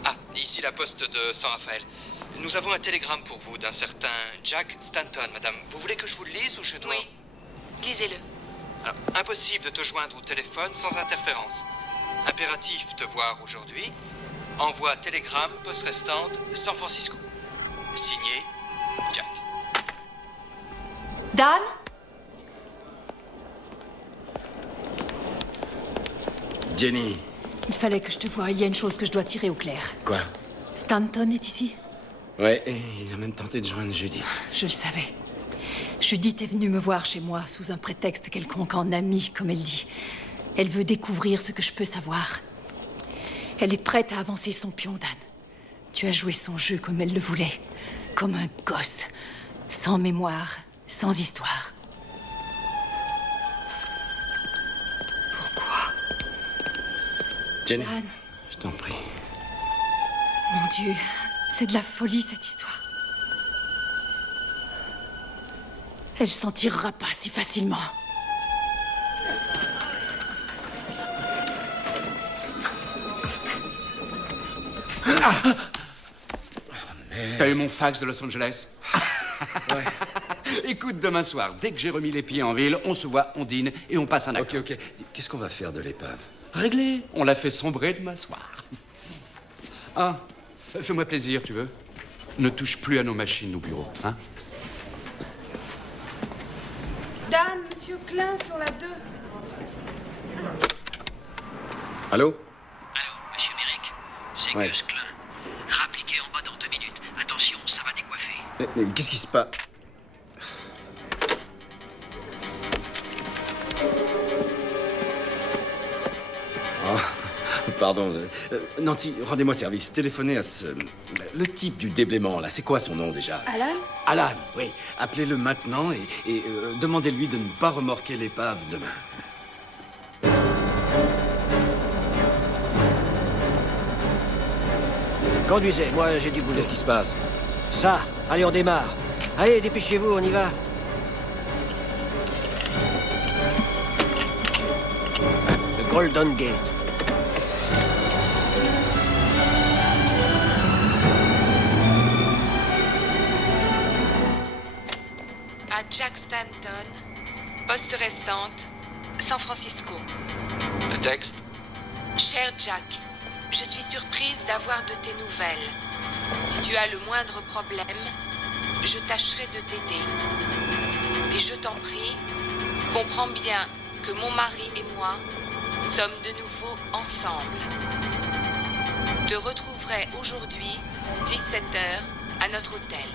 Ah, ici la poste de Saint-Raphaël. Nous avons un télégramme pour vous d'un certain Jack Stanton, madame. Vous voulez que je vous le lise ou je dois... Oui. Lisez-le. Alors, impossible de te joindre au téléphone sans interférence. Impératif de te voir aujourd'hui. Envoi télégramme, poste restante, San Francisco. Signé, Jack. Dan? Jenny. Il fallait que je te voie. Il y a une chose que je dois tirer au clair. Quoi? Stanton est ici? Ouais, et il a même tenté de joindre Judith. Je le savais. Judith est venue me voir chez moi sous un prétexte quelconque, en amie, comme elle dit. Elle veut découvrir ce que je peux savoir. Elle est prête à avancer son pion, Dan. Tu as joué son jeu comme elle le voulait. Comme un gosse. Sans mémoire, sans histoire. Jenny, Dan, je t'en prie. mon Dieu, c'est de la folie, cette histoire. Elle s'en tirera pas si facilement. T'as eu mon fax de Los Angeles? Ouais. Écoute, demain soir, dès que j'ai remis les pieds en ville, on se voit, on dîne et on passe un accord. Ok. Qu'est-ce qu'on va faire de l'épave? Réglé. On l'a fait sombrer demain soir. Ah, fais-moi plaisir, tu veux? Ne touche plus à nos machines au bureau, hein? Dan, Monsieur Klein sur la 2. Allô? Allô, Monsieur Merrick? C'est Ouais. Gus Klein. Rappliquez en bas dans 2 minutes. Attention, ça va décoiffer. Mais qu'est-ce qui se passe? Oh, pardon. Nancy, rendez-moi service. Téléphonez à ce... Le type du déblaiement, là. C'est quoi son nom, déjà? Alan? Alan, oui. Appelez-le maintenant et demandez-lui de ne pas remorquer l'épave demain. Conduisez, moi j'ai du boulot. Qu'est-ce qui se passe? Ça, allez, on démarre. Allez, dépêchez-vous, on y va. Le Golden Gate. À Jack Stanton, poste restante, San Francisco. Le texte? Cher Jack, je suis surprise d'avoir de tes nouvelles. Si tu as le moindre problème, je tâcherai de t'aider. Et je t'en prie, comprends bien que mon mari et moi sommes de nouveau ensemble. Te retrouverai aujourd'hui, 17h, à notre hôtel.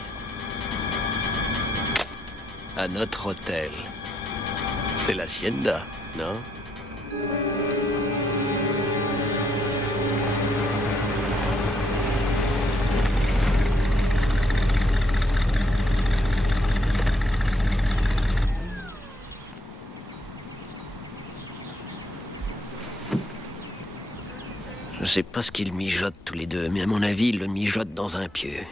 À notre hôtel. C'est l'Hacienda, non? Je sais pas ce qu'ils mijotent tous les deux, mais à mon avis, ils le mijotent dans un pieu.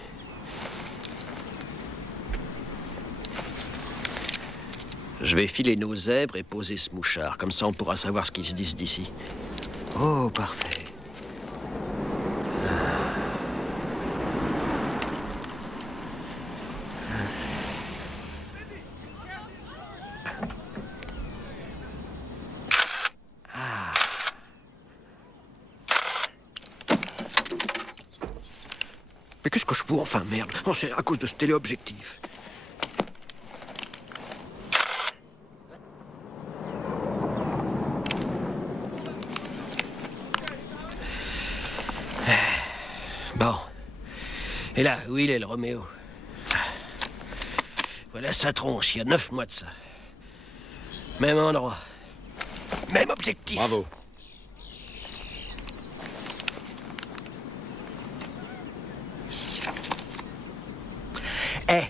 Je vais filer nos zèbres et poser ce mouchard. Comme ça, on pourra savoir ce qu'ils se disent d'ici. Oh, parfait. Mais qu'est-ce que je fous, enfin, merde? Oh, c'est à cause de ce téléobjectif. Bon. Et là, où il est, le Roméo? Voilà sa tronche, il y a 9 mois de ça. Même endroit. Même objectif. Bravo. Eh.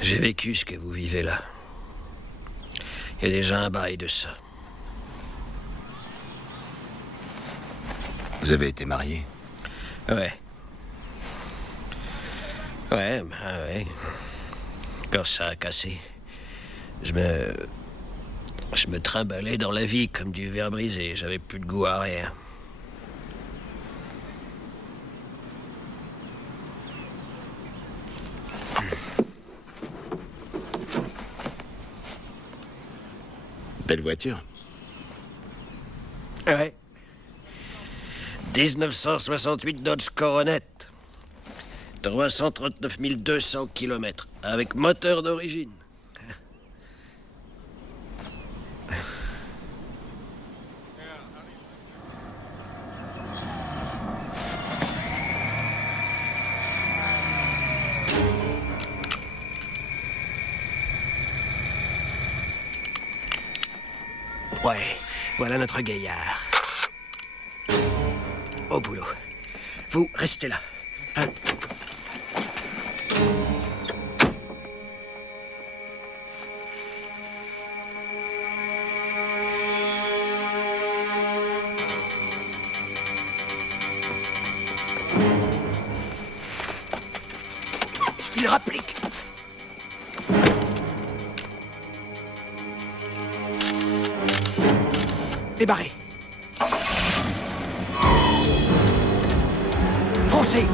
J'ai vécu ce que vous vivez là. Il y a déjà un bail de ça. Vous avez été marié? Ouais. Ouais. Quand ça a cassé, je me trimballais dans la vie comme du verre brisé. J'avais plus de goût à rien. Belle voiture. Ouais. 1968 Dodge Coronet. 339 200 km. Avec moteur d'origine. Ouais, voilà notre gaillard. Au boulot. Vous, restez là. Hein? Il rapplique. Débarré. Foncez.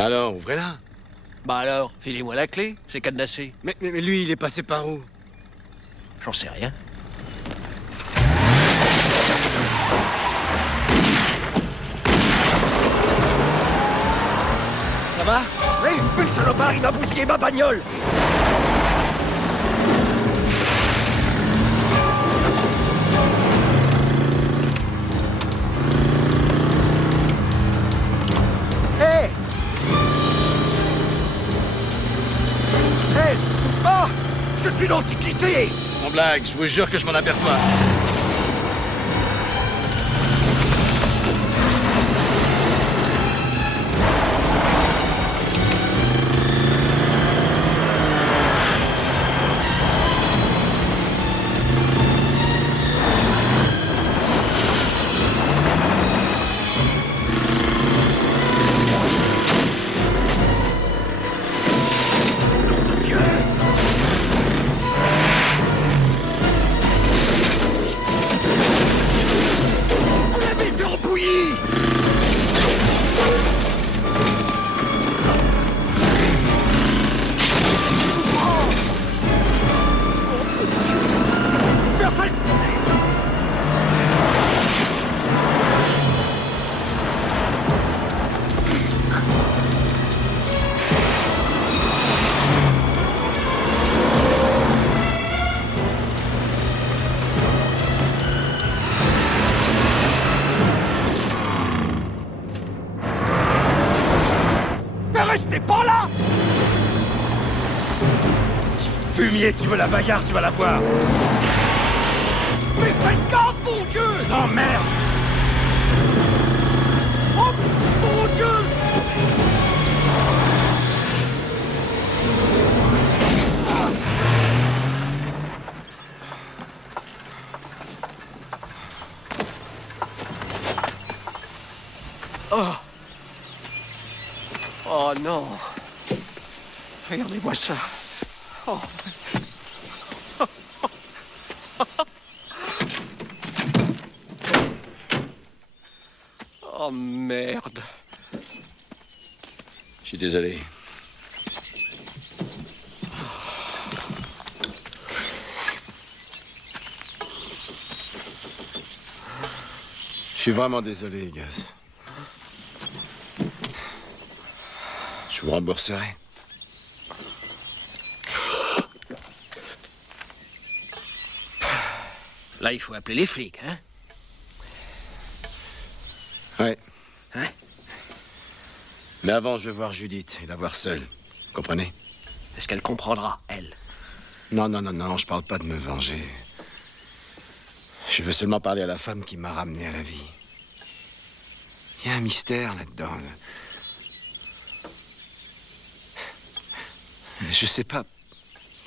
Alors, ouvrez-la. Bah alors, filez-moi la clé, c'est cadenassé. Mais lui, il est passé par où? J'en sais rien. Ça va? Oui, le salopard, il m'a bousillé ma bagnole. Hé! Hé, doucement! C'est une antiquité! Sans blague, je vous jure que je m'en aperçois. Fumier, tu veux la bagarre, tu vas la voir. Mais faites gaffe, bon Dieu! Non, merde! Oh, mon Dieu! Oh! Oh non! Regardez-moi ça! Oh! Oh merde! Je suis désolé. Je suis vraiment désolé, Gus. Je vous rembourserai. Là, il faut appeler les flics, hein? Ouais. Hein? Mais avant, je vais voir Judith et la voir seule. Comprenez? Est-ce qu'elle comprendra, elle? Non, non, non, non, je parle pas de me venger. Je veux seulement parler à la femme qui m'a ramené à la vie. Il y a un mystère là-dedans. Je sais pas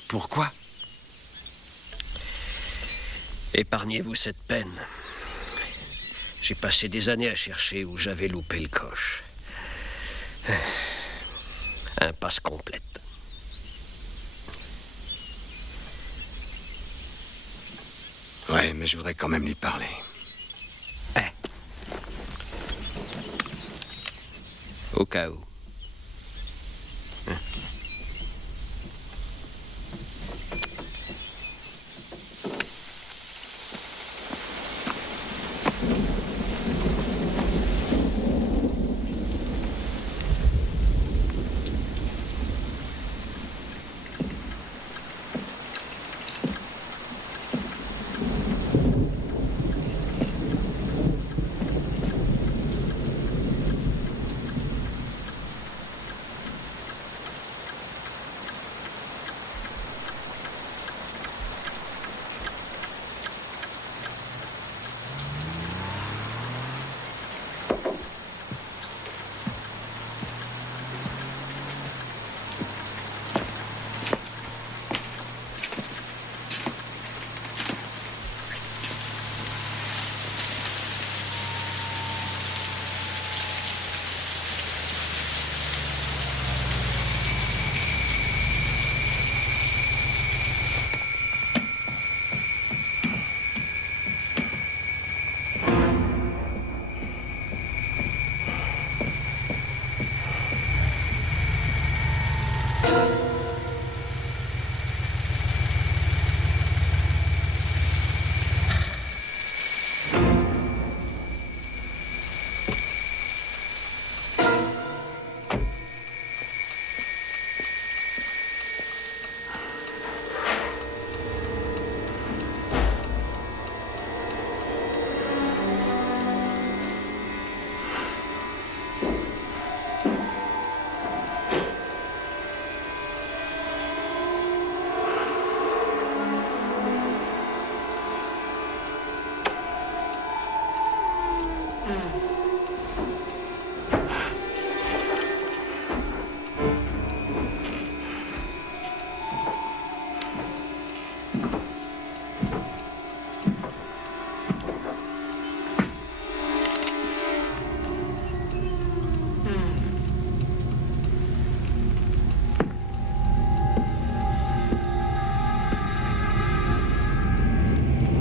pourquoi. Épargnez-vous cette peine. J'ai passé des années à chercher où j'avais loupé le coche. Impasse complète. Ouais, mais je voudrais quand même lui parler. Au cas où.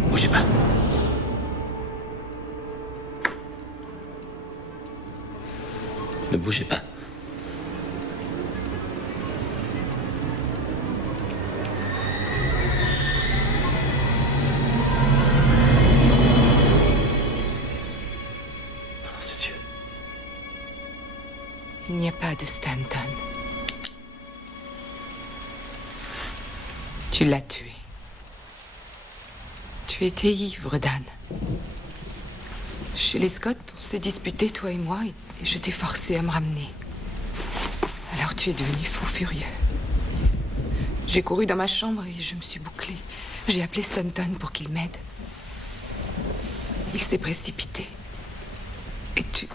Bougez pas. Ne bougez pas. Il n'y a pas de Stanton. Tu l'as tué. Tu étais ivre, Dan. Chez les Scott, on s'est disputé, toi et moi, et je t'ai forcé à me ramener. Alors tu es devenu fou furieux. J'ai couru dans ma chambre et je me suis bouclée. J'ai appelé Stanton pour qu'il m'aide. Il s'est précipité. Et tu...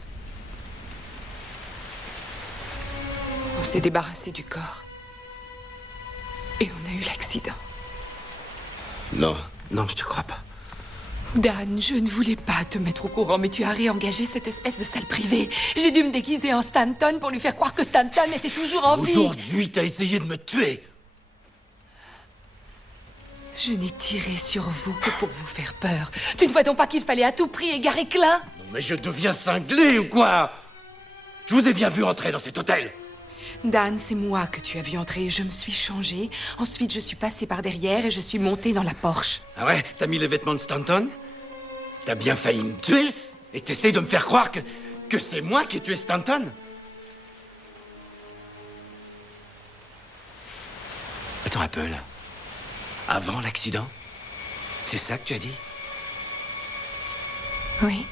On s'est débarrassé du corps. Et on a eu l'accident. Non, non, je te crois pas. Dan, je ne voulais pas te mettre au courant, mais tu as réengagé cette espèce de salle privée. J'ai dû me déguiser en Stanton pour lui faire croire que Stanton était toujours en vie. Aujourd'hui, t'as essayé de me tuer. Je n'ai tiré sur vous que pour vous faire peur. Tu ne vois donc pas qu'il fallait à tout prix égarer Klein? Non, mais je deviens cinglé ou quoi? Je vous ai bien vu entrer dans cet hôtel. Dan, c'est moi que tu as vu entrer. Je me suis changée. Ensuite, je suis passée par derrière et je suis montée dans la Porsche. Ah ouais? T'as mis les vêtements de Stanton? T'as bien failli me tuer? Et t'essayes de me faire croire que c'est moi qui ai tué Stanton? Attends un peu, là. Avant l'accident? C'est ça que tu as dit? Oui.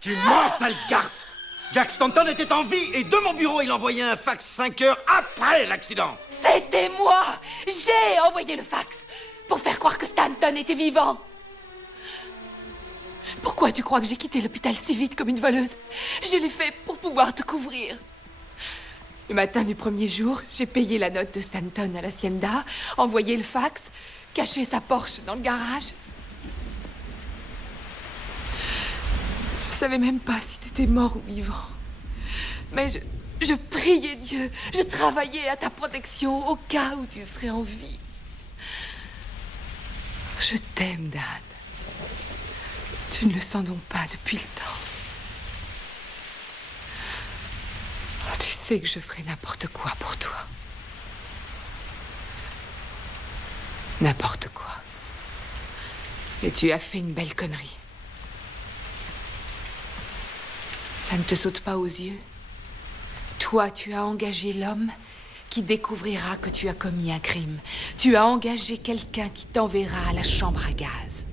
Tu mens, sale garce! Jack Stanton était en vie et de mon bureau, il envoyait un fax 5 heures après l'accident. C'était moi! J'ai envoyé le fax pour faire croire que Stanton était vivant. Pourquoi tu crois que j'ai quitté l'hôpital si vite comme une voleuse? Je l'ai fait pour pouvoir te couvrir. Le matin du premier jour, j'ai payé la note de Stanton à l'Hacienda, envoyé le fax, caché sa Porsche dans le garage. Je savais même pas si t'étais mort ou vivant. Mais je priais Dieu, je travaillais à ta protection au cas où tu serais en vie. Je t'aime, Dan. Tu ne le sens donc pas depuis le temps. Oh, tu sais que je ferai n'importe quoi pour toi. N'importe quoi. Et tu as fait une belle connerie. Ça ne te saute pas aux yeux? Toi, tu as engagé l'homme qui découvrira que tu as commis un crime. Tu as engagé quelqu'un qui t'enverra à la chambre à gaz.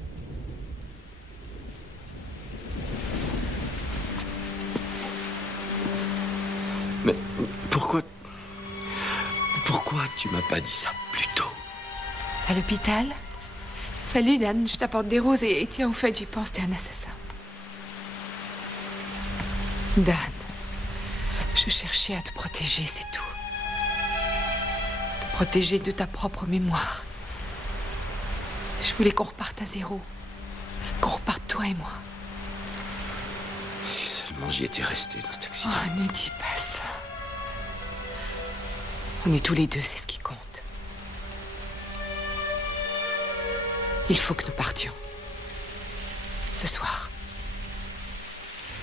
Mais pourquoi tu m'as pas dit ça plus tôt? À l'hôpital? Salut, Dan, je t'apporte des roses et tiens, au fait, j'y pense, t'es un assassin. Dan, je cherchais à te protéger, c'est tout. Te protéger de ta propre mémoire. Je voulais qu'on reparte à zéro. Qu'on reparte, toi et moi. Si seulement j'y étais resté dans cet accident. Oh, ne dis pas ça. On est tous les deux, c'est ce qui compte. Il faut que nous partions. Ce soir.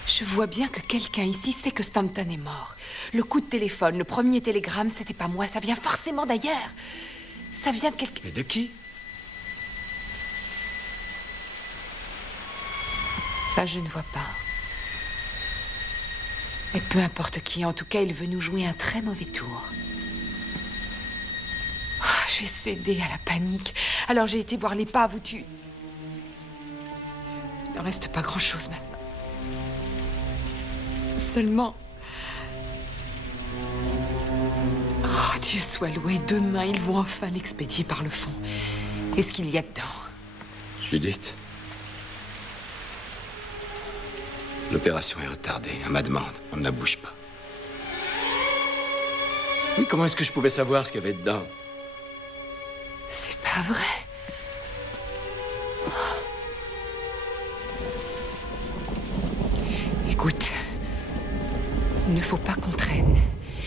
Je vois bien que quelqu'un ici sait que Stanton est mort. Le coup de téléphone, le premier télégramme, c'était pas moi. Ça vient forcément d'ailleurs. Ça vient de quelqu'un... Mais de qui? Ça, je ne vois pas. Mais peu importe qui, en tout cas, il veut nous jouer un très mauvais tour. Oh, j'ai cédé à la panique. Alors j'ai été voir l'épave où tu... Il ne reste pas grand-chose maintenant. Seulement... Oh, Dieu soit loué, demain, ils vont enfin l'expédier par le fond. Est-ce qu'il y a dedans? Judith, l'opération est retardée, à ma demande. On ne la bouge pas. Oui, comment est-ce que je pouvais savoir ce qu'il y avait dedans? C'est pas vrai. Écoute, il ne faut pas qu'on traîne.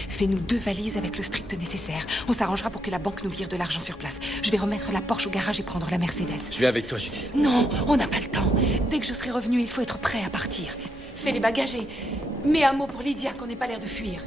Fais-nous 2 valises avec le strict nécessaire. On s'arrangera pour que la banque nous vire de l'argent sur place. Je vais remettre la Porsche au garage et prendre la Mercedes. Je vais avec toi, Judith. Non, on n'a pas le temps. Dès que je serai revenu, il faut être prêt à partir. Fais les bagages et mets un mot pour Lydia qu'on n'ait pas l'air de fuir.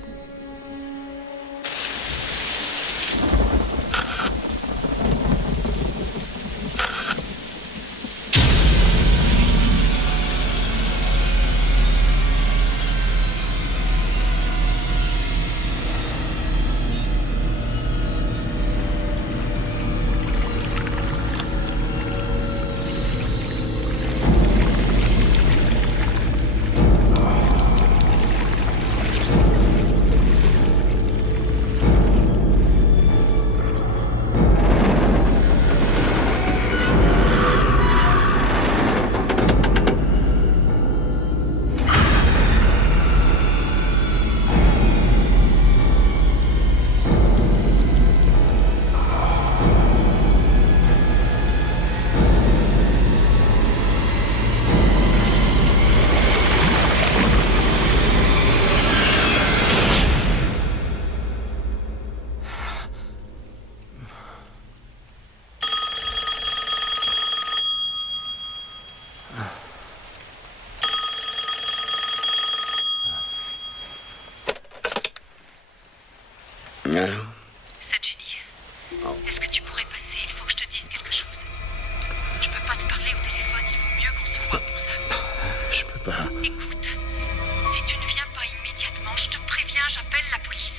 pas. Écoute, si tu ne viens pas immédiatement, je te préviens, j'appelle la police.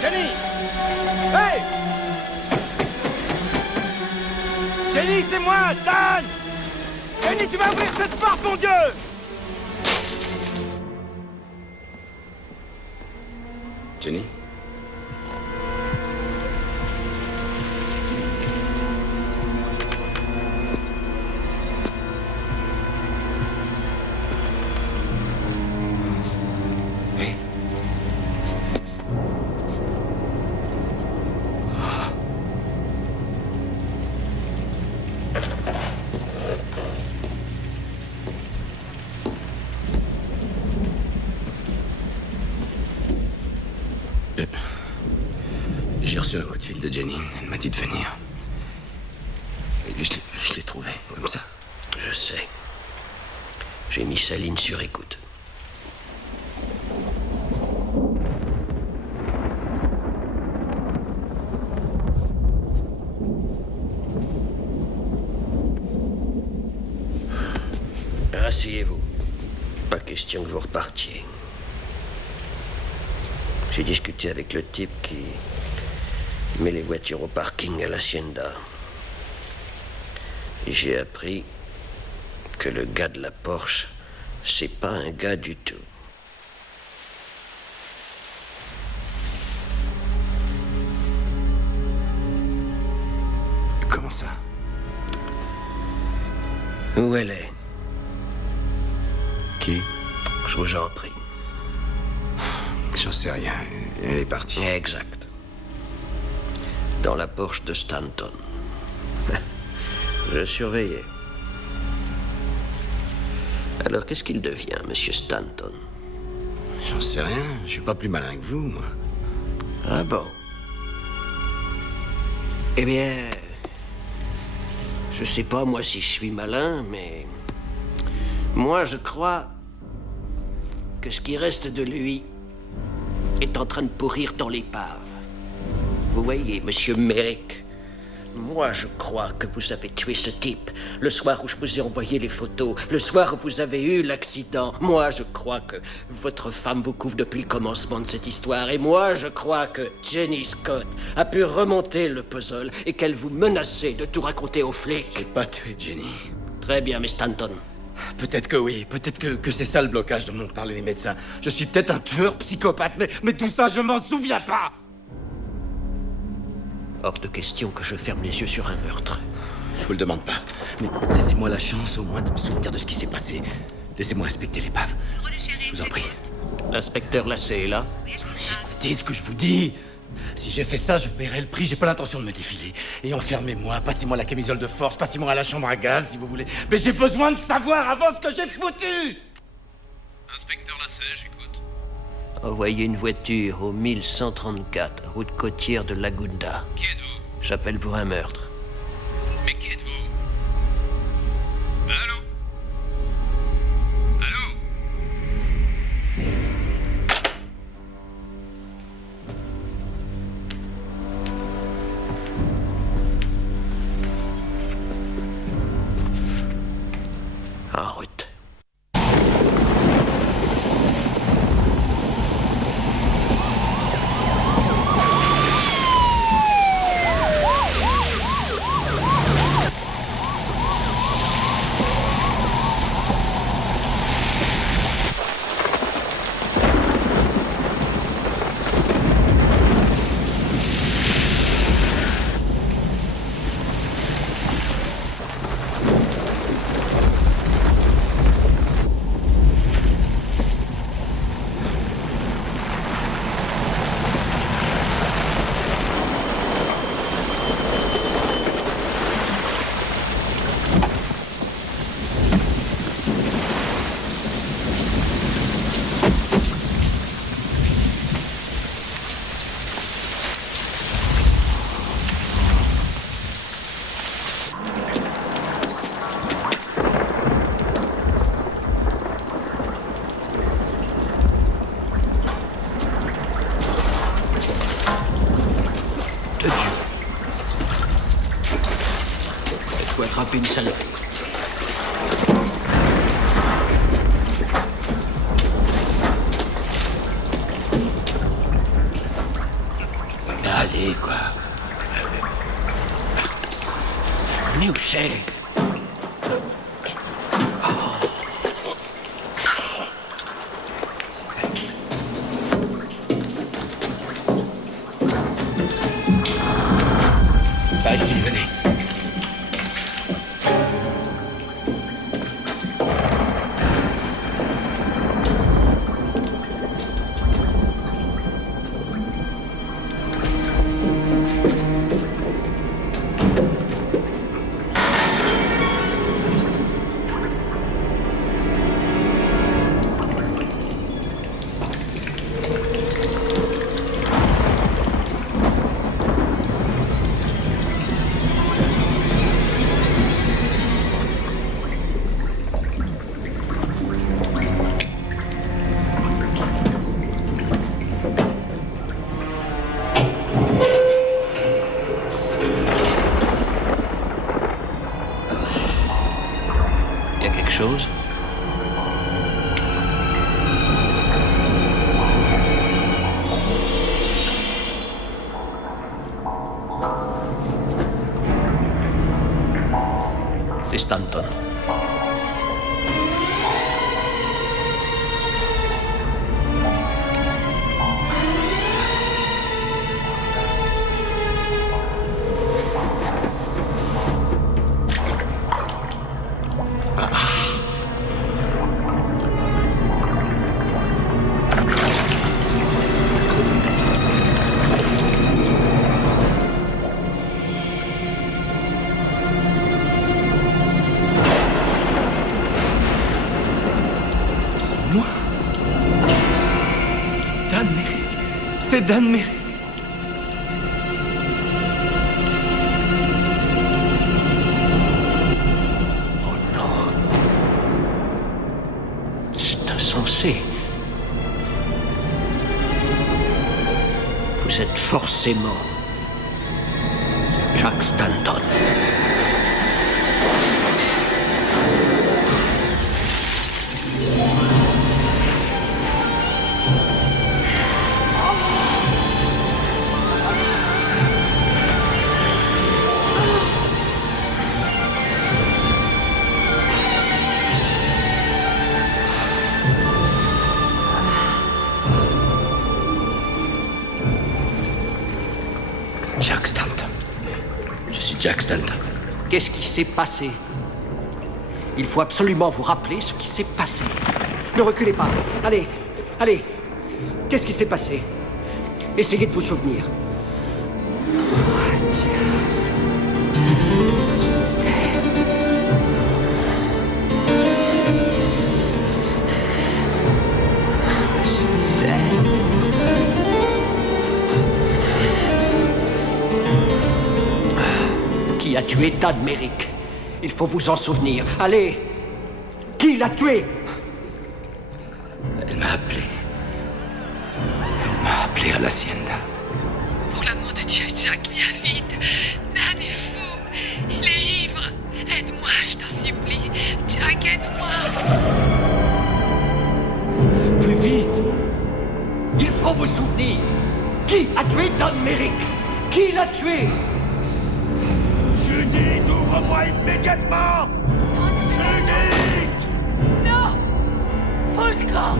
Jenny! Hey! Jenny, c'est moi, Dan! Jenny, tu vas ouvrir cette porte, mon Dieu! Jenny? J'ai reçu un coup de fil de Jenny. Elle m'a dit de venir. Et je l'ai trouvé, comme ça. Je sais. J'ai mis Saline sur écoute. Rasseyez-vous. Pas question que vous repartiez. J'ai discuté avec le type qui met les voitures au parking à l'Hacienda. Et j'ai appris que le gars de la Porsche, c'est pas un gars du tout. Comment ça? Où elle est? Qui? Je vous en prie. J'en sais rien. Elle est partie. Exact. Dans la Porsche de Stanton. Je surveillais. Alors, qu'est-ce qu'il devient, monsieur Stanton? J'en sais rien. Je suis pas plus malin que vous, moi. Ah bon? Eh bien... Je sais pas, moi, si je suis malin, mais... Moi, je crois... que ce qui reste de lui... est en train de pourrir dans l'épave. Vous voyez, monsieur Merrick, moi je crois que vous avez tué ce type. Le soir où je vous ai envoyé les photos, le soir où vous avez eu l'accident, moi je crois que votre femme vous couvre depuis le commencement de cette histoire. Et moi je crois que Jenny Scott a pu remonter le puzzle et qu'elle vous menaçait de tout raconter aux flics. J'ai pas tué Jenny. Très bien, mais Stanton. Peut-être que oui, peut-être que c'est ça le blocage dont m'ont parlé les médecins. Je suis peut-être un tueur psychopathe, mais tout ça, je m'en souviens pas. Hors de question que je ferme les yeux sur un meurtre. Je vous le demande pas, mais laissez-moi la chance au moins de me souvenir de ce qui s'est passé. Laissez-moi inspecter l'épave. Je vous en prie. L'inspecteur Lacey est là? Écoutez ce que je vous dis. Si j'ai fait ça, je paierai le prix. J'ai pas l'intention de me défiler. Et enfermez-moi, passez-moi la camisole de force, passez-moi à la chambre à gaz si vous voulez. Mais j'ai besoin de savoir avant ce que j'ai foutu. Inspecteur Lacey, j'écoute. Envoyez une voiture au 1134, route côtière de Lagunda. Qui êtes-vous? J'appelle pour un meurtre. Mais qui êtes-vous? Allô? Allô? En route. de Dieu. Faites-vous attraper une salope. Allez, quoi. Mais où c'est? Par ici, venez. Chose. C'est Stanton. C'est Dan Merrick. Oh non. C'est insensé. Vous êtes forcément Jack Stanton. Jack Stanton. Je suis Jack Stanton. Qu'est-ce qui s'est passé? Il faut absolument vous rappeler ce qui s'est passé. Ne reculez pas. Allez, allez. Qu'est-ce qui s'est passé? Essayez de vous souvenir. Oh, Jack. Je t'aime. Je t'aime. Qui a tué Dan Merrick? Il faut vous en souvenir. Allez. Qui l'a tué? Elle m'a appelé. Elle m'a appelé à l'Hacienda. Pour l'amour de Dieu, Jack, viens vite. Dan est fou. Il est ivre. Aide-moi, je t'en supplie. Jack, aide-moi. Plus vite. Il faut vous souvenir. Qui a tué Dan Merrick? Qui l'a tué? Judith, ouvre-moi immédiatement! Judith! Non! Volcan!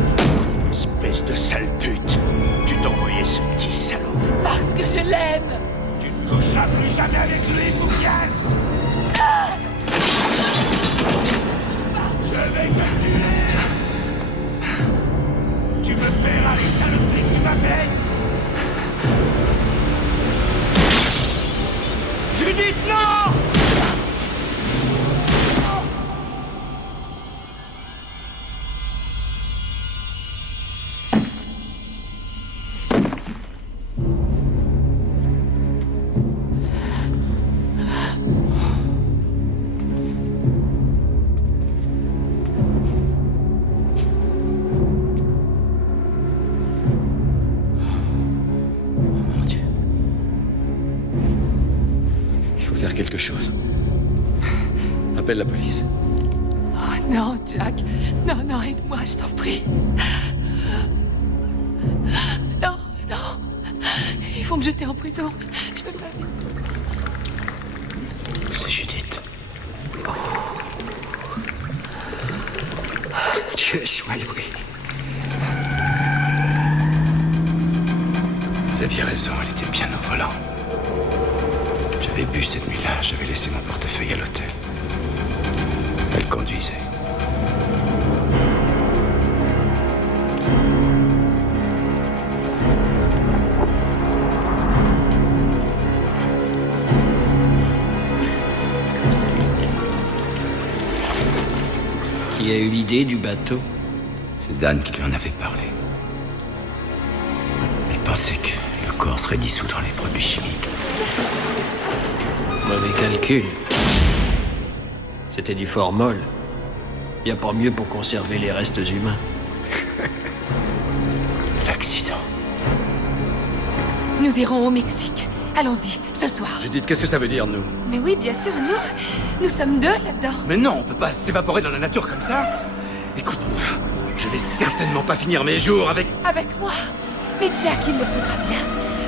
Espèce de sale pute! Tu t'es envoyé ce petit salaud! Parce que je l'aime! Tu ne coucheras plus jamais avec lui, Boufias! Je vais te tuer! Tu me paieras les saloperies que tu m'as faites! Judith, non! faire quelque chose. Appelle la police. Oh non, Jack. Non, non, aide-moi, je t'en prie. Non, non. Ils vont me jeter en prison. Je peux pas vivre ça. C'est Judith. Oh. Dieu soit loué. Vous aviez raison, elle était bien au volant. J'avais bu cette nuit-là, j'avais laissé mon portefeuille à l'hôtel. Elle conduisait. Qui a eu l'idée du bateau? C'est Dan qui lui en avait parlé. Il pensait que le corps serait dissous dans les produits chimiques. Mauvais calcul. C'était du formol. Y a pas mieux pour conserver les restes humains. L'accident. Nous irons au Mexique. Allons-y, ce soir. Judith, qu'est-ce que ça veut dire, nous? Mais oui, bien sûr, nous sommes deux là-dedans. Mais non, on peut pas s'évaporer dans la nature comme ça. Écoute-moi, je vais certainement pas finir mes jours avec... Avec moi. Mais Jack, il le faudra bien.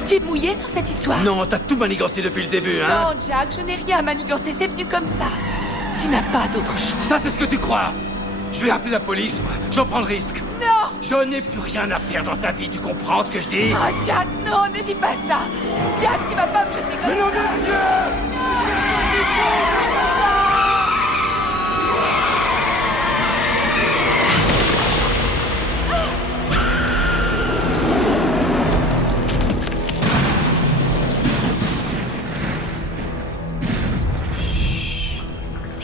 Tu es mouillé dans cette histoire? Non, t'as tout manigancé depuis le début, hein? Non, Jack, je n'ai rien à manigancer, c'est venu comme ça. Tu n'as pas d'autre choix. Ça, c'est ce que tu crois. Je vais appeler la police, moi. J'en prends le risque. Non! Je n'ai plus rien à faire dans ta vie, tu comprends ce que je dis? Oh, Jack, non, ne dis pas ça. Jack, tu vas pas me jeter comme ça. Mais nom de Dieu!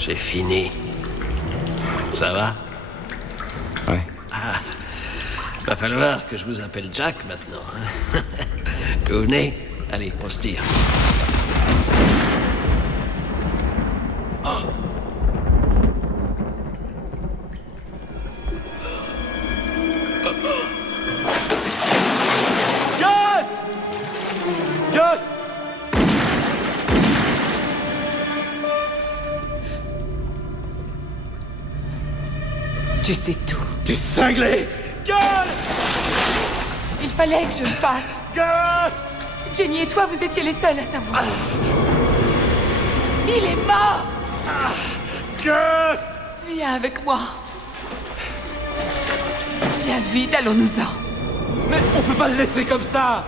C'est fini. Ça va? Ouais. Ah, va falloir que je vous appelle Jack maintenant. Hein. Vous venez? Allez, on se tire. Gus! Gus! Tu sais tout. T'es cinglé! Gus! Il fallait que je le fasse. Gus! Jenny et toi, vous étiez les seuls à savoir. Il est mort! Gus! Viens avec moi. Viens vite, allons-nous-en. Mais on peut pas le laisser comme ça!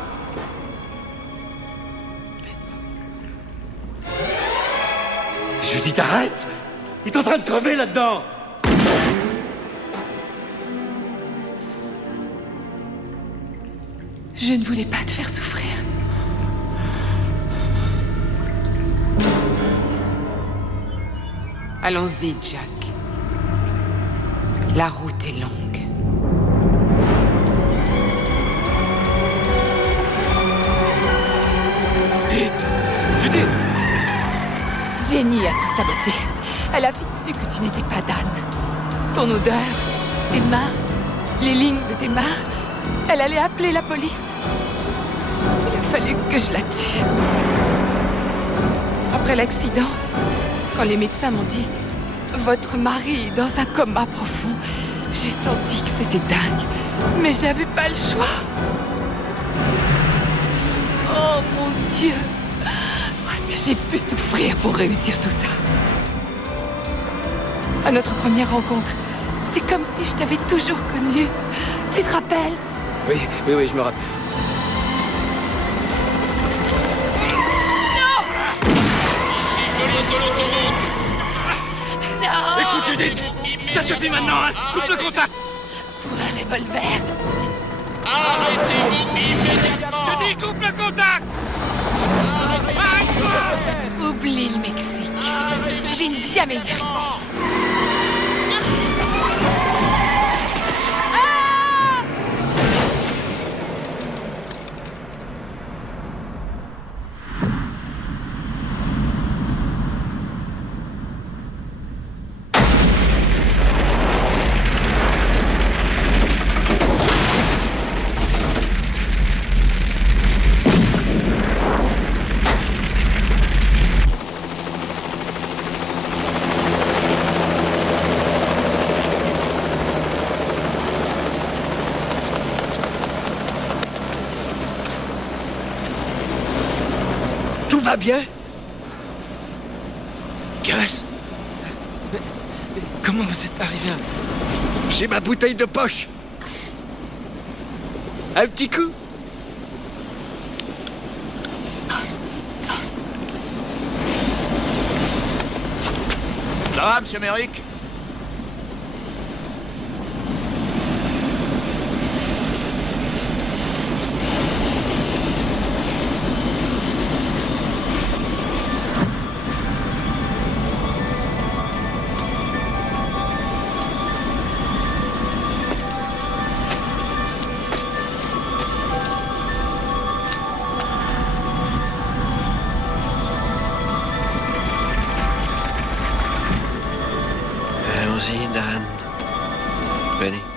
Judith, arrête! Il est en train de crever là-dedans! Je ne voulais pas te faire souffrir. Allons-y, Jack. La route est longue. Judith! Judith! Jenny a tout saboté. Elle a vite su que tu n'étais pas Dan. Ton odeur, tes mains, les lignes de tes mains. Elle allait appeler la police. Il a fallu que je la tue. Après l'accident, quand les médecins m'ont dit « Votre mari est dans un coma profond », j'ai senti que c'était dingue. Mais j'avais pas le choix. Oh mon Dieu! Est-ce que j'ai pu souffrir pour réussir tout ça? À notre première rencontre, c'est comme si je t'avais toujours connue. Tu te rappelles? Oui, je me rappelle. Non! Écoute, Judith! Ça suffit maintenant, hein! Coupe le contact! Pour un revolver? Arrêtez-vous immédiatement! Je dis, coupe le contact! Oublie le Mexique. J'ai une bien meilleure idée. Tout va bien? Gus? Comment vous êtes arrivé à... J'ai ma bouteille de poche. Un petit coup? Ça va, monsieur Merrick? Allons-y, Dan. Venez.